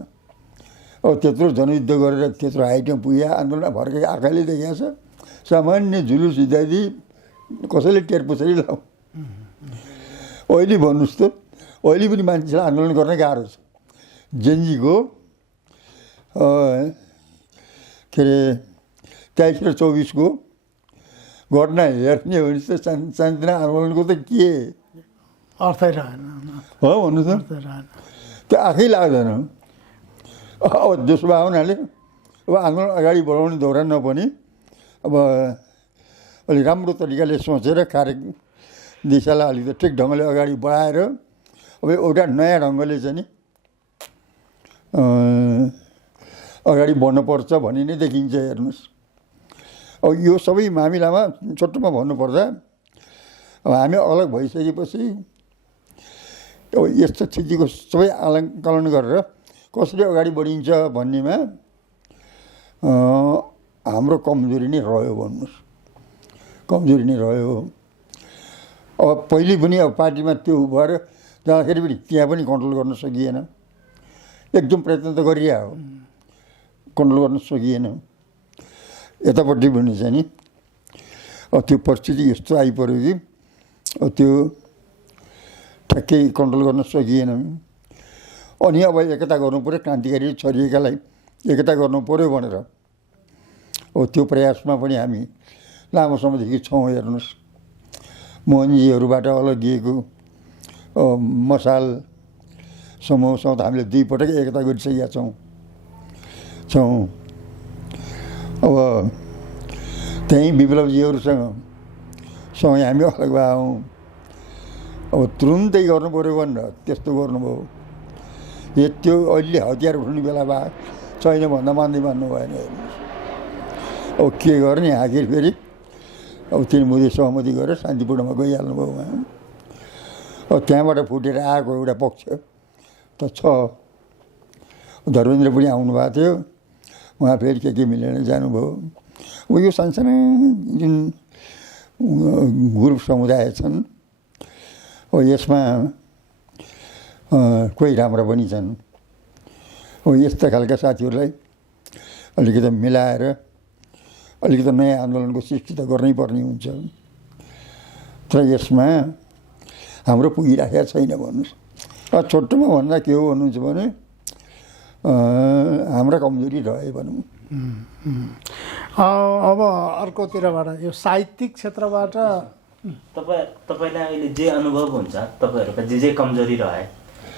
अब त्यत्रो जनयुद्ध गरेर त्यत्रो हाइटमा पुगे आन्दोलन भर्खर आँखाले देखाएको छ। सामान्य जुलुस इत्यादि कसैले टेर पुछरी लाउँ अहिले भन्नुहोस् त, अहिले पनि मान्छेलाई आन्दोलन गर्न गाह्रो छ। जेन्जीको के अरे 23 र 24को घटना हेर्ने हो भने त सानोतिनो आन्दोलनको त के अर्थै रहेन हो भन्नु त, त्यो आँखै लाग्दैन। अब त्यसो भए हुनाले अब आन्दोलन अगाडि बढाउने दौरानमा पनि अब अलिक राम्रो तरिकाले सोचेर कार्य दिशालाई अलिकति ठिक ढङ्गले अगाडि बढाएर अब एउटा नयाँ ढङ्गले चाहिँ नि अगाडि बढ्नुपर्छ भन्ने नै देखिन्छ हेर्नुहोस्। अब यो सबै मामिलामा छोटोमा भन्नुपर्दा अब हामी अलग भइसकेपछि अब यस्तो स्थितिको सबै आकलन गरेर कसरी अगाडि बढिन्छ भन्नेमा हाम्रो कमजोरी नै रह्यो भन्नुहोस्, कमजोरी नै रह्यो। अब पहिले पनि अब पार्टीमा त्यो भएर जाँदाखेरि पनि त्यहाँ पनि कन्ट्रोल गर्न सकिएन। एकदम प्रयत्न त गरिरह्यो, कन्ट्रोल गर्न सकिएन। यतापट्टि पनि चाहिँ नि त्यो परिस्थिति यस्तो आइपऱ्यो कि त्यो ठ्याक्कै कन्ट्रोल गर्न सकिएन। अनि अब एकता गर्नु पऱ्यो, क्रान्तिकारी छरिएकालाई एकता गर्नु पऱ्यो भनेर अब त्यो प्रयासमा पनि हामी लामो समयदेखि छौँ हेर्नुहोस्। मोहनजीहरूबाट अलगिएको मसाल समूहसँग हामीले 2 पटक एकता गरिसकेका छौँ। अब त्यहीँ विप्लवजीहरूसँग सँगै हामी अलग भयौँ। अब तुरुन्तै गर्नु पऱ्यो भनेर त्यस्तो गर्नुभयो। त्यो अहिले हतियार उठाउने बेला भए छैन भन्दा मान्नु भएन। हेर्नुहोस् अब के गर्ने, आखिर फेरि अब तिनमुदी सहमति गरेर शान्तिपूर्णमा गइहाल्नुभयो उहाँ। अब त्यहाँबाट फुटेर आएको एउटा पक्ष त छ। धर्मेन्द्र पनि आउनुभएको थियो, उहाँ फेरि के मिलेर जानुभयो। अब यो सानसानो जुन ग्रुप समुदाय छन्, अब यसमा कोही राम्रा पनि छन्। अब यस्ता खालका साथीहरूलाई अलिकति मिलाएर अलिकति नयाँ आन्दोलनको सृष्टि त गर्नै पर्ने हुन्छ। तर यसमा हाम्रो पुगिराखेको छैन भन्नुहोस्। छोटोमा भन्दा के हो भन्नुहुन्छ भने हाम्रा कमजोरी रहे भनौँ। अब अर्कोतिरबाट यो साहित्यिक क्षेत्रबाट तपाईँलाई अहिले जे अनुभव हुन्छ, तपाईँहरूका जे कमजोरी रहे,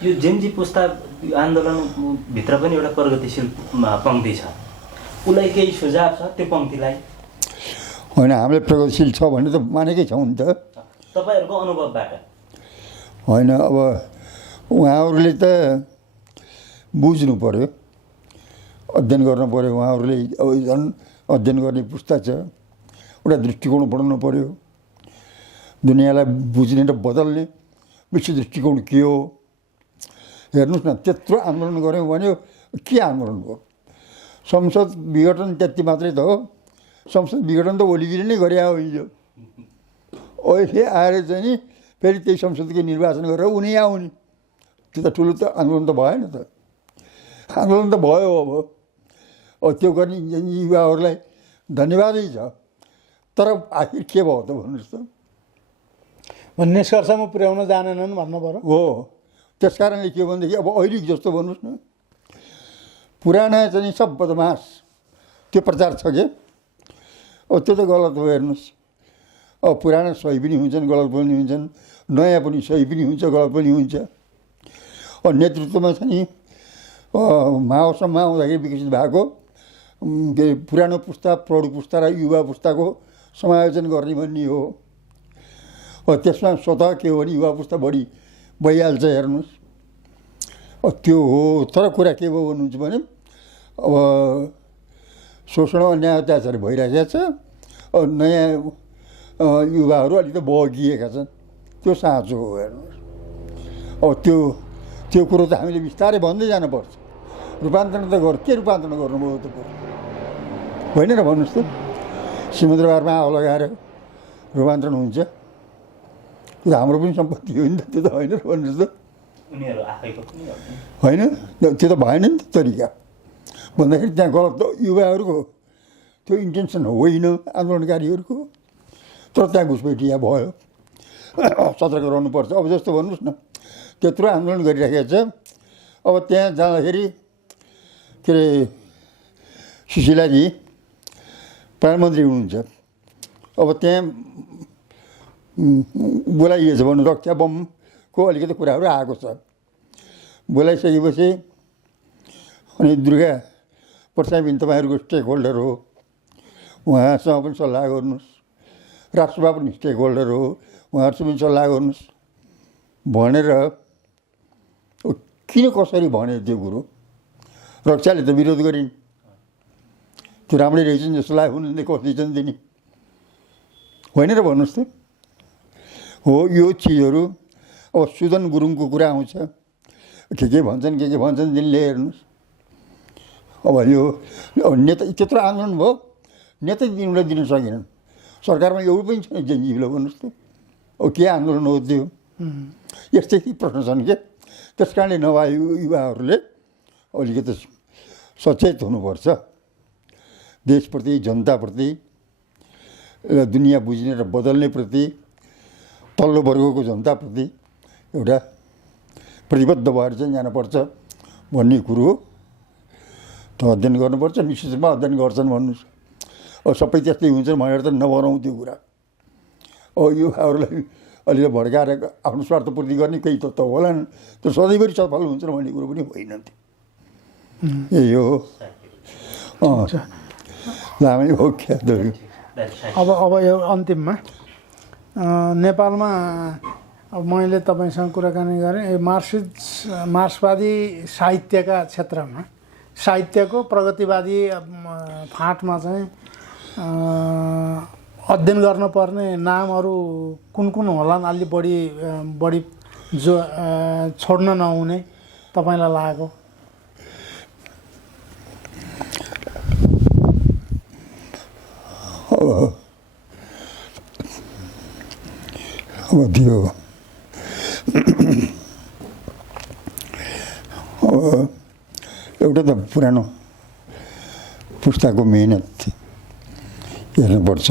यो जेनजी पुस्ता आन्दोलनभित्र पनि एउटा प्रगतिशील पङ्क्ति छ, उसलाई केही सुझाव छ त्यो पङ्क्तिलाई? होइन, हामीले प्रगतिशील छ भने त मानेकै छौँ नि त। तपाईँहरूको अनुभवबाट होइन, अब उहाँहरूले त बुझ्नु पऱ्यो, अध्ययन गर्नु पऱ्यो। उहाँहरूले अब झन् अध्ययन गर्ने पुस्ता छ, एउटा दृष्टिकोण बनाउनु पऱ्यो। दुनियाँलाई बुझ्ने र बदल्ने विश्व दृष्टिकोण के हो हेर्नुहोस् न। त्यत्रो आन्दोलन गऱ्यौँ भन्यो, के आन्दोलन भयो? संसद विघटन त्यति मात्रै त हो। संसद विघटन त ओलीजीले नै गरे हो हिजो। अहिले आएर चाहिँ नि फेरि त्यही संसदको निर्वाचन गरेर उनी आउने, त्यो त ठुलो त आन्दोलन त भएन त। आन्दोलन त भयो। अब त्यो गर्ने युवाहरूलाई धन्यवादै छ। तर आखिर के भयो त भन्नुहोस् त? निष्कर्षमा पुर्याउन जानेनन् भन्नु पऱ्यो। हो, त्यस कारणले के भनेदेखि अब अहिले जस्तो भन्नुहोस् न, पुराना चाहिँ सब बदमास त्यो प्रचार छ कि अब त्यो त गलत हो। हेर्नुहोस्, अब पुराना सही पनि हुन्छन्, गलत पनि हुन्छन्, नयाँ पनि सही पनि हुन्छ, गलत पनि हुन्छ। अब नेतृत्वमा छ नि माओसम्म आउँदाखेरि विकसित भएको के पुरानो पुस्ता, प्रौढ पुस्ता र युवा पुस्ताको समायोजन गर्ने भन्ने हो। अब त्यसमा स्वतः के हो भने युवा पुस्ता बढी भइहाल्छ। हेर्नुहोस्, अब त्यो हो। तर कुरा के भयो भन्नुहुन्छ भने अब शोषण अन्याय अत्याचार भइरहेको छ। अब नयाँ युवाहरू अलिकति बगिएका छन्, त्यो साँचो हो। हेर्नुहोस्, अब त्यो कुरो त हामीले बिस्तारै भन्दै जानुपर्छ। रूपान्तरण त के रूपान्तरण गर्नुभयो त होइन र भन्नुहोस् त? सिमन्द्रबारमा आगो लगाएर रूपान्तरण हुन्छ? त्यो त हाम्रो पनि सम्पत्ति हो नि त, त्यो त होइन र भन्नुहोस् त? उनीहरू आफैको पनि होइन, त्यो त भएन नि त तरिका भन्दाखेरि। त्यहाँ गलत त युवाहरूको त्यो इन्टेन्सन होइन, आन्दोलनकारीहरूको। तर त्यहाँ घुसपैठिया भयो। सतर्क रहनुपर्छ। अब जस्तो भन्नुहोस् न, त्यत्रो आन्दोलन गरिराखेको छ। अब त्यहाँ जाँदाखेरि के अरे सुशीलाजी प्रधानमन्त्री हुनुहुन्छ। अब त्यहाँ बोलाइएछ भन्नु, रक्षा बमको अलिकति कुराहरू आएको छ। बोलाइसकेपछि अनि दुर्गा प्रसाद पनि तपाईँहरूको स्टेक होल्डर हो, उहाँसँग पनि सल्लाह गर्नुहोस्। राष्ट्रसभा पनि स्टेक होल्डर हो, उहाँहरूसँग पनि सल्लाह गर्नुहोस् भनेर किन कसरी भने त्यो कुरो? रक्षाले त विरोध गरिन्। त्यो राम्रै रहेछन् जस्तो लाग्यो उनीहरूले कसरी चाहिँ दिने होइन र भन्नुहोस् त? हो, यो चिजहरू अब सुदन गुरुङको कुरा आउँछ, के भन्छन् दिनले। हेर्नुहोस्, अब यो नेता त्यत्रो आन्दोलन भयो, नेता दिनुलाई दिन सकेनन्। सरकारमा एउटा पनि छैन जेनजीलाई भन्नुहोस् त। अब के आन्दोलन हो त्यो? यस्तै प्रश्न छन् के? त्यस कारणले नभए युवाहरूले अलिकति सचेत हुनुपर्छ देशप्रति, जनताप्रति, दुनियाँ बुझ्ने र बदल्ने प्रति, तल्लो वर्गको जनताप्रति एउटा प्रतिबद्ध भएर चाहिँ जानुपर्छ भन्ने कुरो त अध्ययन गर्नुपर्छ। निश्चित रूपमा अध्ययन गर्छन् भन्नुहोस्। अब सबै त्यस्तै हुन्छ भनेर त नबनाउँ त्यो कुरा। अब युवाहरूलाई अलिकति भड्काएर आफ्नो स्वार्थपूर्ति गर्ने केही तत्त्व होलान्, त्यो सधैँभरि सफल हुन्छ भन्ने कुरो पनि होइन त्यो। यही हो। लामै हो क्या। अब यो अन्तिममा नेपालमा अब मैले तपाईँसँग कुराकानी गरेँ मार्क्सवादी साहित्यका क्षेत्रमा साहित्यको प्रगतिवादी फाँटमा चाहिँ अध्ययन गर्नुपर्ने नामहरू कुन कुन होलान् अलि बढी जो छोड्न नहुने तपाईँलाई लागेको? अब त्यो एउटा त पुरानो पुस्ताको मेहनत हेर्नुपर्छ।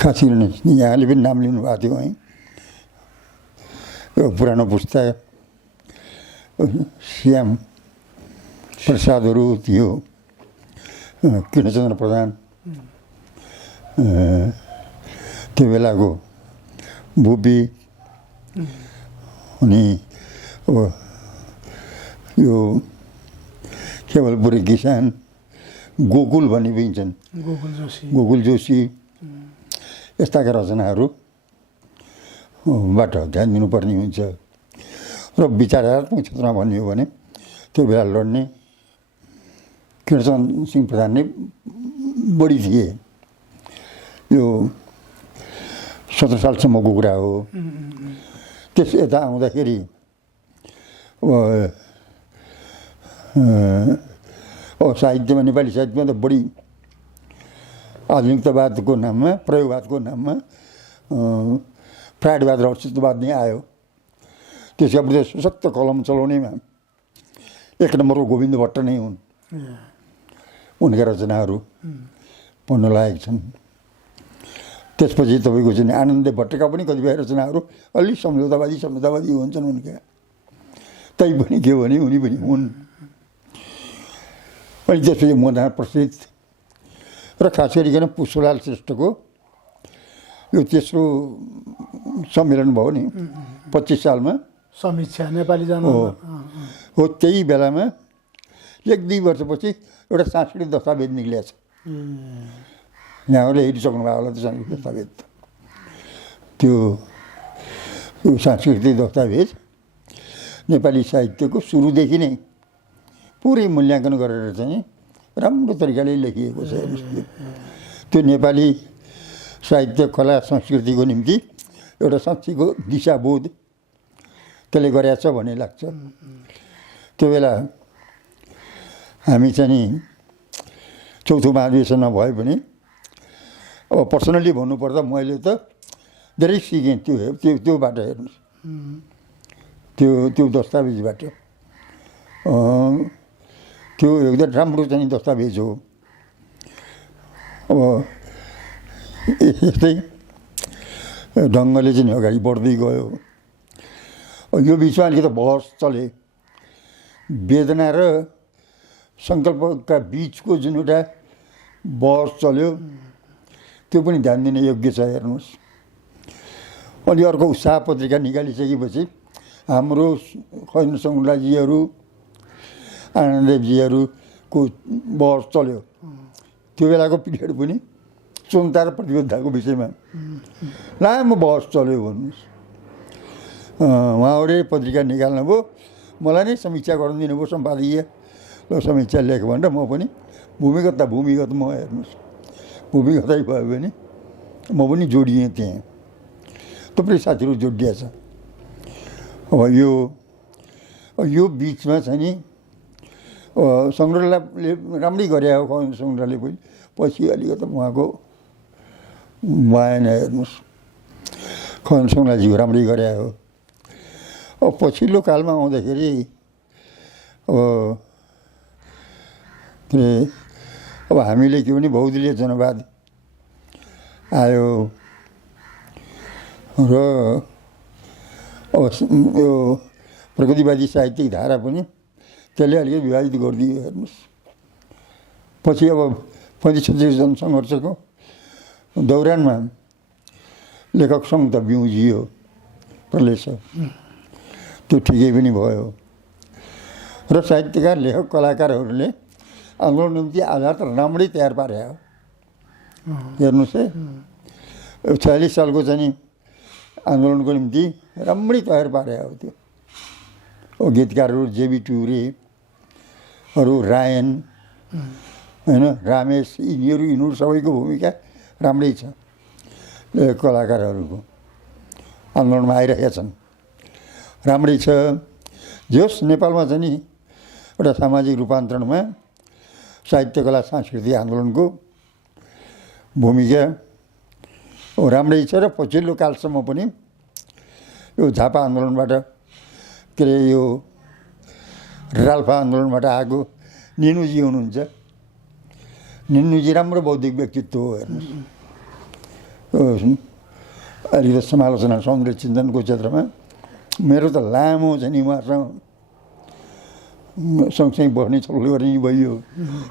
खास गरी यहाँले पनि नाम लिनुभएको थियो है, यो पुरानो पुस्ता श्याम प्रसादहरू थियो, कृष्णचन्द्र प्रधान, त्यो बेलाको भुपी, अनि अब यो केवलपुरी किसान गोकुल भन्ने पनि छन्, गोकुल जोशी, यस्ताका रचनाहरूबाट ध्यान दिनुपर्ने हुन्छ। र विचारात्मक क्षेत्रमा भन्ने हो भने त्यो बेला लड्ने कृष्णचन्द्र सिंह प्रधान नै बढी थिए। यो 17 सालसम्मको कुरा हो। त्यस यता आउँदाखेरि साहित्यमा, नेपाली साहित्यमा त बढी आधुनिकतावादको नाममा, प्रयोगवादको नाममा फ्राइडवाद र अस्तित्ववाद नै आयो। त्यसका विरुद्ध सशक्त कलम चलाउनेमा एक नम्बरको गोविन्द भट्ट नै हुन्। उनका रचनाहरू पढ्न लायक छन्। त्यसपछि तपाईँको चाहिँ आनन्द भट्टका पनि कतिपय रचनाहरू अलि सम्झौतावादी हुन्छन् उनका। तैपनि के भने उनी पनि हुन्। अनि त्यसपछि मदन प्रसिद्ध र खास गरिकन पुष्पलाल श्रेष्ठको यो तेस्रो सम्मेलन भयो नि 25 सालमा, समीक्षा नेपाली हो। त्यही बेलामा 1-2 वर्षपछि एउटा सांस्कृतिक दस्तावेज निक्लिएको छ। यहाँहरूले हेरिसक्नु भएको होला त्यो सांस्कृतिक दस्तावेज। त्यो सांस्कृतिक दस्तावेज नेपाली साहित्यको सुरुदेखि नै पुरै मूल्याङ्कन गरेर चाहिँ राम्रो तरिकाले लेखिएको छ। त्यो नेपाली साहित्य, कला, संस्कृतिको निम्ति एउटा साँच्चीको दिशाबोध त्यसले गरेको छ भन्ने लाग्छ। त्यो बेला हामी चाहिँ चौथो महाधिवेशनमा भए पनि अब पर्सनल्ली भन्नुपर्दा मैले त धेरै सिकेँ त्योबाट हेर्नुहोस्, त्यो दस्तावेजबाट। त्यो एकदम राम्रो चाहिँ दस्तावेज हो। अब यस्तै ढङ्गले चाहिँ अगाडि बढ्दै गयो। यो बिचमा अलिकति बहस चले, वेदना र सङ्कल्पका बिचको जुन एउटा बहस चल्यो त्यो पनि ध्यान दिने योग्य छ। हेर्नुहोस्, अनि अर्को उत्साह पत्रिका निकालिसकेपछि हाम्रो खगेन्द्र शङ्कुलाजीहरू, आनन्ददेवजीहरूको बहस चल्यो। त्यो बेलाको पिरियड पनि स्वतन्त्रता र प्रतिबद्धताको विषयमा लामो बहस चल्यो भन्नुहोस्। उहाँहरूले पत्रिका निकाल्नुभयो, मलाई नै समीक्षा गर्न दिनुभयो, सम्पादकीय ल समीक्षा लेख भनेर। म पनि भूमिगत म हेर्नुहोस्, भूमिगतै भयो भने म पनि जोडिएँ त्यहाँ। थुप्रै साथीहरू जोडिया छ। अब यो बिचमा चाहिँ नि सङ्ग्रहालयले राम्रै गरे हो, खगेन्द्र सङ्ग्रहालयले पनि। पछि अलिकति उहाँको भएन। हेर्नुहोस्, खगेन्द्र सङ्ग्रहालयजीको राम्रै गरे हो। अब पछिल्लो कालमा आउँदाखेरि अब हामीले के भने बहुदलीय जनवाद आयो र अब यो प्रगतिवादी साहित्यिक धारा पनि त्यसले अलिकति विभाजित गरिदियो। हेर्नुहोस्, पछि अब 35-36 जनसङ्घर्षको दौरानमा लेखक सङ्घ त बिउजियो, प्रलेस, त्यो ठिकै पनि भयो। र साहित्यकार, लेखक, कलाकारहरूले आन्दोलन निम्ति आधार त राम्रै तयार पारे हो। हेर्नुहोस् है, 46 सालको चाहिँ नि आन्दोलनको निम्ति राम्ररी तयार पारे हो त्यो गीतकारहरू जेबी टुरेहरू रायन होइन रामेश यिनीहरू सबैको भूमिका राम्रै छ कलाकारहरूको आन्दोलनमा आइरहेका छन् राम्रै छ जोस् नेपालमा चाहिँ नि एउटा सामाजिक रूपान्तरणमा साहित्य कला सांस्कृतिक आन्दोलनको भूमिका राम्रै छ र पछिल्लो कालसम्म पनि यो झापा आन्दोलनबाट के अरे यो राल्पा आन्दोलनबाट आएको निनुजी हुनुहुन्छ निनुजी राम्रो बौद्धिक व्यक्तित्व हो हेर्नुहोस् अहिले त समालोचना सौन्दर्य चिन्तनको क्षेत्रमा मेरो त लामो चाहिँ नि उहाँसँग सँगसँगै बस्ने छलफल गर्ने भइयो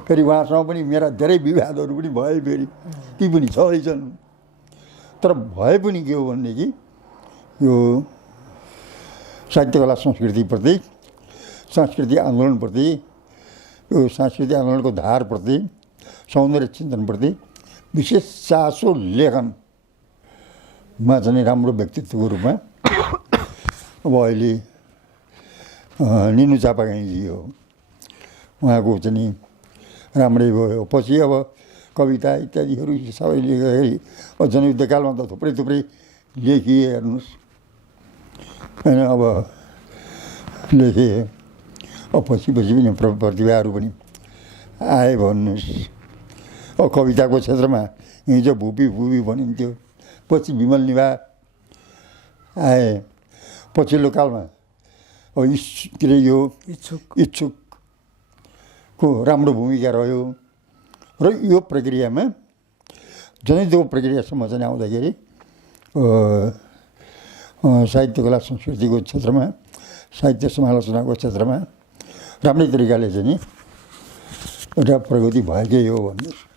फेरि उहाँसँग पनि मेरा धेरै विवादहरू पनि भए फेरि ती पनि छँदैछन् तर भए पनि के हो भनेदेखि यो साहित्यकला संस्कृतिप्रति सांस्कृतिक आन्दोलनप्रति यो सांस्कृतिक आन्दोलनको धारप्रति सौन्दर्य चिन्तनप्रति विशेष चासो लेखनमा चाहिँ राम्रो व्यक्तित्वको रूपमा अब अहिले निनु चापागाईजी हो उहाँको चाहिँ नि राम्रै भयो पछि अब कविता इत्यादिहरू सबै लेख्दाखेरि जनयुद्धकालमा त थुप्रै थुप्रै लेखिए हेर्नुहोस् होइन अब लेखे अब पछि पनि प्रतिभाहरू पनि आए भन्नुहोस् अब कविताको क्षेत्रमा हिजो भुपी भनिन्थ्यो पछि विमल निभा आए पछिल्लो कालमा अब के अरे यो इच्छुकको राम्रो भूमिका रह्यो र यो प्रक्रियामा जनयुद्धको प्रक्रियासम्म चाहिँ आउँदाखेरि साहित्यकला संस्कृतिको क्षेत्रमा साहित्य समालोचनाको क्षेत्रमा राम्रै तरिकाले चाहिँ नि एउटा प्रगति भएकै हो भन्नुहोस्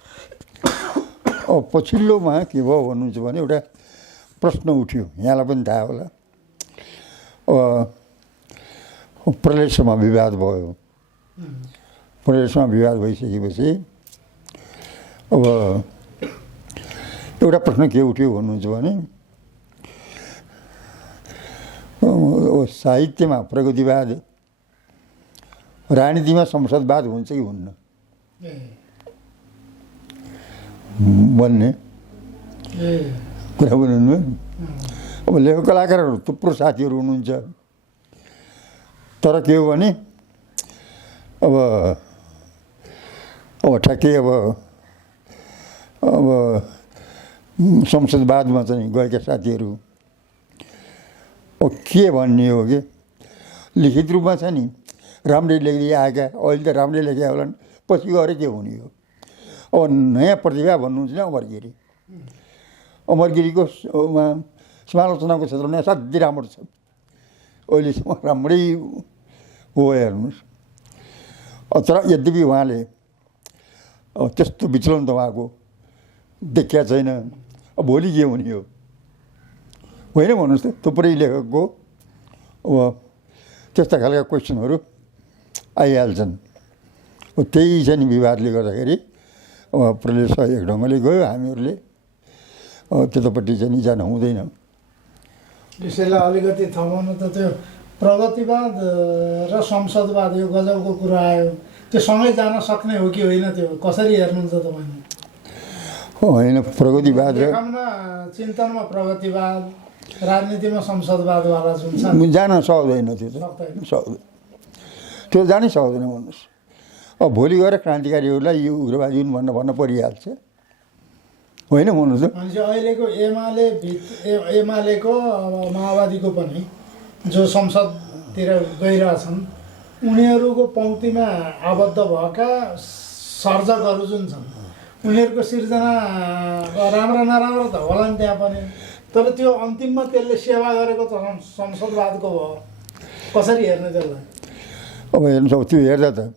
अब पछिल्लोमा के भयो भन्नुहुन्छ भने एउटा प्रश्न उठ्यो यहाँलाई पनि थाहा होला प्रलेसमा विवाद भयो प्रलेसमा विवाद भइसकेपछि अब एउटा प्रश्न के उठ्यो भन्नुहुन्छ भने साहित्यमा प्रगतिवाद राजनीतिमा संसदवाद हुन्छ कि हुन्न भन्ने कुरा बुझ्नु अब लेखक कलाकारहरू थुप्रो साथीहरू हुनुहुन्छ तर के हो भने अब ठ्याक्कै अब संसदवादमा चाहिँ गएका साथीहरू के भन्ने हो कि लिखित रूपमा छ नि राम्रै लेख्दै आएका अहिले त राम्रै लेखेका होलान् पछि गएर के हुने हो अब नयाँ प्रतिभा भन्नुहुन्छ नि अमरगिरीको समालोचनाको क्षेत्रमा असाध्यै राम्रो छ अहिलेसम्म राम्रै हो हेर्नुहोस् तर यद्यपि उहाँले त्यस्तो विचलन त उहाँको देखिया छैन अब भोलि के हुने हो होइन भन्नुहोस् त थुप्रै लेखकको अब त्यस्ता खालका क्वेसनहरू आइहाल्छन् त्यही चाहिँ नि विवादले गर्दाखेरि प्रलेस एक ढङ्गले गयो हामीहरूले त्यतापट्टि चाहिँ नि जान हुँदैन यसैलाई अलिकति थमाउनु त त्यो प्रगतिवाद र संसदवाद यो गजबको कुरा आयो त्यो सँगै जान सक्ने हो कि होइन त्यो कसरी हेर्नुहुन्छ तपाईँले होइन प्रगतिवाद र चिन्तनमा प्रगतिवाद राजनीतिमा संसदवादवाला जुन छ जान सक्दैन त्यो त सक्दैन त्यो जानै सक्दैन भन्नुहोस् अब भोलि गएर क्रान्तिकारीहरूलाई यो उग्रवादी भन्न परिहाल्छ होइन भन्नुहोस् त भनेपछि अहिलेको एमालेको माओवादीको पनि जो संसदतिर गइरहेछन् उनीहरूको पङ्क्तिमा आबद्ध भएका सर्जकहरू जुन छन् उनीहरूको सिर्जना राम्रो नराम्रो त होला नि त्यहाँ पनि तर त्यो अन्तिममा त्यसले सेवा गरेको त संसदवादको भयो कसरी हेर्ने त्यसलाई अब हेर्नुहोस् त्यो हेर्दा त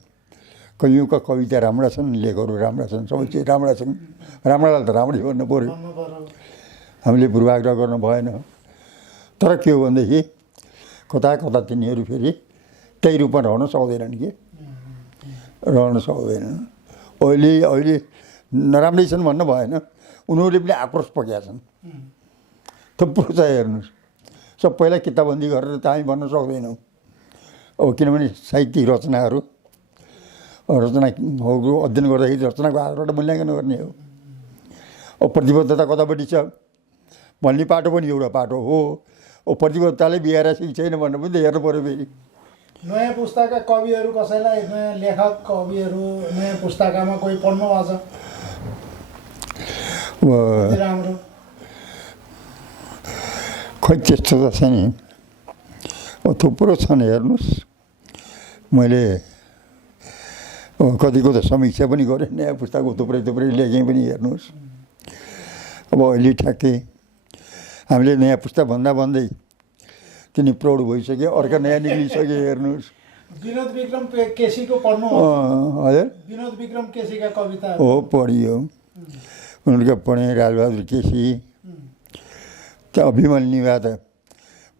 कैयौँका कविता राम्रा छन् लेखहरू राम्रा छन् सबै चिज राम्रा छन् राम्रालाई त राम्रै भन्नु पऱ्यो हामीले पूर्वाग्रह गर्नु भएन तर के हो भनेदेखि कता कता तिनीहरू फेरि त्यही रूपमा रहन सक्दैनन् कि रहन सक्दैनन् अहिले नराम्रै छन् भन्नु भएन उनीहरूले पनि आक्रोश पक्या छन् थुप्रो छ हेर्नुहोस्। सबैलाई किताबबन्दी गरेर त हामी भन्न सक्दैनौँ। अब किनभने साहित्यिक रचनाहरू अध्ययन गर्दाखेरि रचनाको आधारबाट मूल्याङ्कन गर्ने हो। अब प्रतिबद्धता कतापट्टि छ भन्ने पाटो पनि एउटा पाटो हो। अब प्रतिबद्धताले बिहार सिक छैन भन्नु पनि त हेर्नु पऱ्यो फेरि। नयाँ पुस्ताका कविहरू कसैलाई, नयाँ लेखक कविहरू नयाँ पुस्ताकामा कोही पढ्नु भएको छ राम्रो? खै त्यस्तो त छ नि, अब थुप्रो छन् हेर्नुहोस्। मैले कतिको त समीक्षा पनि गरेँ, नयाँ पुस्ताको थुप्रै लेखेँ पनि हेर्नुहोस्। अब अहिले ठ्याक्कै हामीले नयाँ पुस्ता भन्दै तिनी प्रौढ भइसक्यो, अर्का नयाँ निक्लिसक्यो हेर्नुहोस्। विनोद विक्रम केसीको पढ्नु? हजुर, विनोद विक्रम केसीका कविता हो पढियो। उनीहरूको पढेँ। राजबहादुर केसी, त्यो विमल निवाद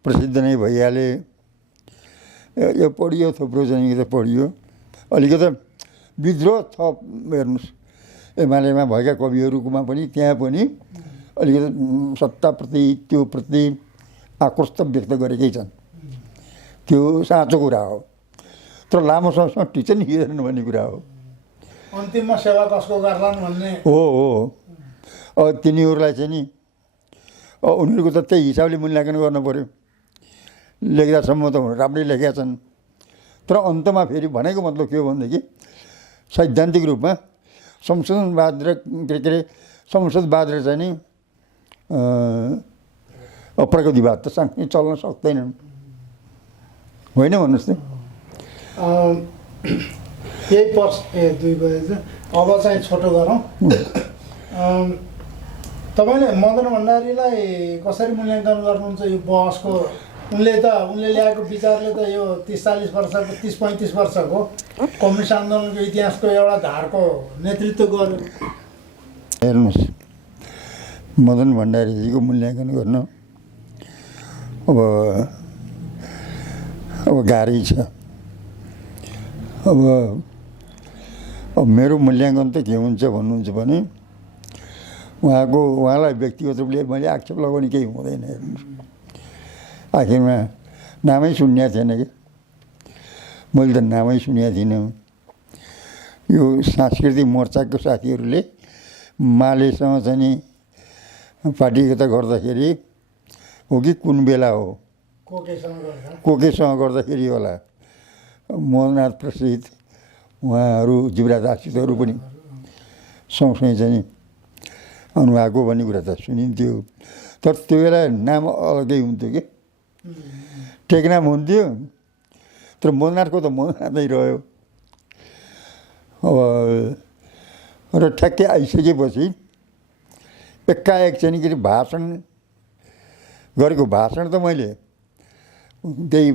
प्रसिद्ध नै भइहाले। यो पढियो, थुप्रो जनाको त पढियो। अलिकति विद्रोह थप हेर्नुहोस्, एमालेमा भएका कविहरूकोमा पनि त्यहाँ पनि अलिकति सत्ताप्रति त्यो प्रति आक्रोश त व्यक्त गरेकै छन्। त्यो साँचो कुरा हो, तर लामो समयसम्म टिक्छ नि भन्ने कुरा हो। अन्तिममा सेवा कसको गर्लान् भन्ने हो। अब तिनीहरूलाई चाहिँ नि उनीहरूको त त्यही हिसाबले मूल्याङ्कन गर्नु पऱ्यो। लेख्दासम्म त राम्रै लेखेका छन्, तर अन्तमा फेरि भनेको मतलब के हो भनेदेखि सैद्धान्तिक रूपमा संशोधनवाद र के अरे संसदवाद र चाहिँ नि प्रगतिवाद त सँगै चल्न सक्दैनन्, होइन भन्नुहोस् त। यही पर्छ 2 बजे अब चाहिँ छोटो गरौँ। तपाईँले मदन भण्डारीलाई कसरी मूल्याङ्कन गर्नुहुन्छ यो बहसको? उनले ल्याएको विचारले त यो 30-40 वर्षको 30-35 वर्षको कम्युनिस्ट आन्दोलनको इतिहासको एउटा धारको नेतृत्व गर्यो। हेर्नुहोस्, मदन भण्डारीजीको मूल्याङ्कन गर्न अब गाह्रै छ। अब मेरो मूल्याङ्कन त के हुन्छ भन्नुहुन्छ भने उहाँलाई व्यक्तिगत रूपले मैले आक्षेप लगाउने केही हुँदैन। हेर्नुहोस्, आखिरमा नामै सुन्ने थिएन कि, मैले त नामै सुनेको थिइनँ। यो सांस्कृतिक मोर्चाको साथीहरूले मालेसँग चाहिँ नि पार्टी एकता गर्दाखेरि हो कि कुन बेला हो, कोकेसँग गर्दाखेरि होला, मोहननाथ प्रसिद्ध उहाँहरू जीवराज आश्रितहरू पनि सँगसँगै चाहिँ आउनुभएको भन्ने कुरा त सुनिन्थ्यो। तर त्यो बेला नाम अलग्गै हुन्थ्यो कि, टेकनाम हुन्थ्यो, तर मोहननाथको त मोहननाथै रह्यो। अब र ठ्याक्कै आइसकेपछि एकाएक चाहिँ के अरे भाषण गरेको भाषण त मैले त्यही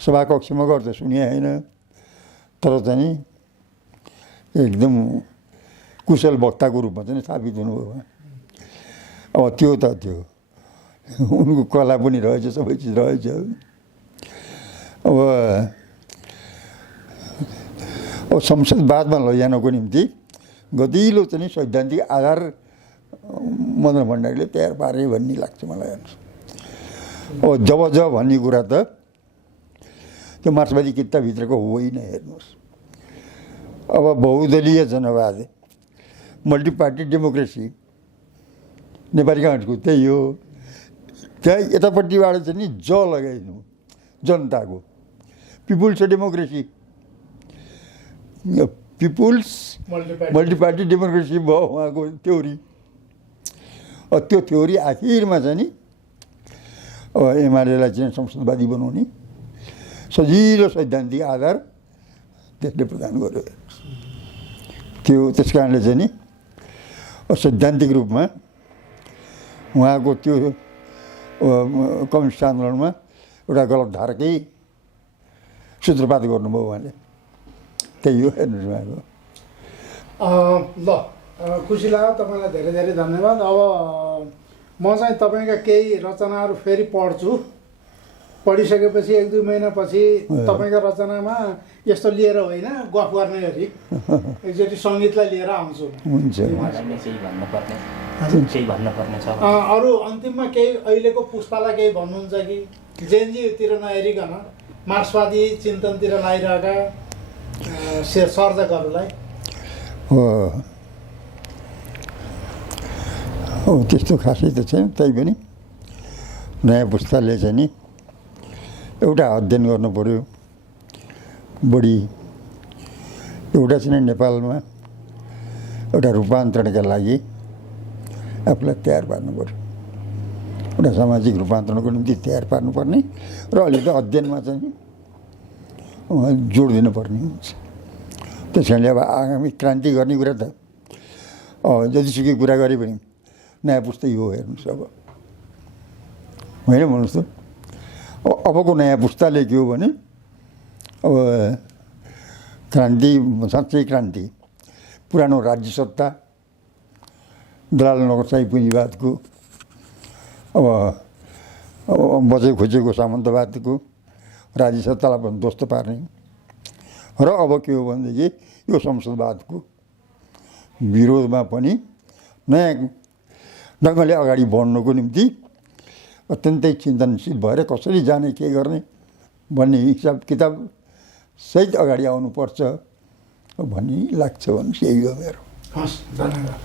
सभाकक्षमा गर्दा सुने होइन, तर चाहिँ एकदम कुशल वक्ताको रूपमा चाहिँ स्थापित हुनुभयो। अब त्यो त त्यो उनको कला पनि रहेछ, सबै चिज रहेछ। अब संसदवादमा लैजानको निम्ति गतिलो चाहिँ सैद्धान्तिक आधार मदन भण्डारीले तयार पारे भन्ने लाग्छ मलाई। अब जब भन्ने कुरा त त्यो मार्क्सवादी किताभित्रको होइन। हेर्नुहोस्, अब बहुदलीय जनवाद, मल्टी पार्टी डेमोक्रेसी नेपाली काङ्ग्रेसको त्यही हो। त्यहाँ यतापट्टिबाट चाहिँ नि लगाइदिनु जनताको people's democracy, people's multi party democracy भयो उहाँको थ्योरी। त्यो थ्योरी आखिरमा चाहिँ नि अब एमालेलाई चाहिँ संसदवादी बनाउने सजिलो सैद्धान्तिक आधार त्यसले प्रदान गर्यो। त्यस कारणले चाहिँ नि सैद्धान्तिक रूपमा उहाँको त्यो कम्युनिस्ट आन्दोलनमा एउटा गलत धारकै सूत्रपात गर्नुभयो उहाँले। त्यही हो हेर्नुहोस् उहाँको। ल खुसी लाग्यो, तपाईँलाई धेरै धेरै धन्यवाद। अब म चाहिँ तपाईँका केही रचनाहरू फेरि पढ्छु। पढिसकेपछि 1-2 महिनापछि तपाईँको रचनामा यस्तो लिएर होइन गफ गर्ने गरी एकचोटि सङ्गीतलाई लिएर आउँछु। हुन्छ। उहाँलाई नै केही भन्नुपर्ने छ। अरू अन्तिममा केही अहिलेको पुस्तालाई केही भन्नुहुन्छ कि जेनजीतिर नहेरिकन मार्क्सवादी चिन्तनतिर लागिरहेका सर्जकहरूलाई? हो त्यस्तो खासै त छैन, तैपनि नयाँ पुस्ताले चाहिँ नि एउटा अध्ययन गर्नु पऱ्यो बढी। एउटा चाहिँ नेपालमा एउटा रूपान्तरणका लागि आफूलाई तयार पार्नु पऱ्यो, एउटा सामाजिक रूपान्तरणको निम्ति तयार पार्नुपर्ने र अलिकति अध्ययनमा चाहिँ जोड दिनुपर्ने हुन्छ। त्यस कारणले अब आगामी क्रान्ति गर्ने कुरा त जतिसुकै कुरा गरे पनि नयाँ पुस्ता यो हेर्नुहोस् अब होइन भन्नुहोस् त। अबको नयाँ पुस्ताले के हो भने अब क्रान्ति साँच्चै क्रान्ति पुरानो राज्य सत्ता दलाल नोकरशाही पुँजीवादको अब बचेको खोजेको सामन्तवादको राज्य सत्तालाई पनि ध्वस्त पार्ने र अब के हो भनेदेखि यो संसदवादको विरोधमा पनि नयाँ ढङ्गले अगाडि बढ्नुको निम्ति अत्यन्तै चिन्तनशील भएर कसरी जाने के गर्ने भन्ने हिसाब किताब सहित अगाडि आउनुपर्छ भन्ने लाग्छ भने यही हो मेरो। हस्, धन्यवाद।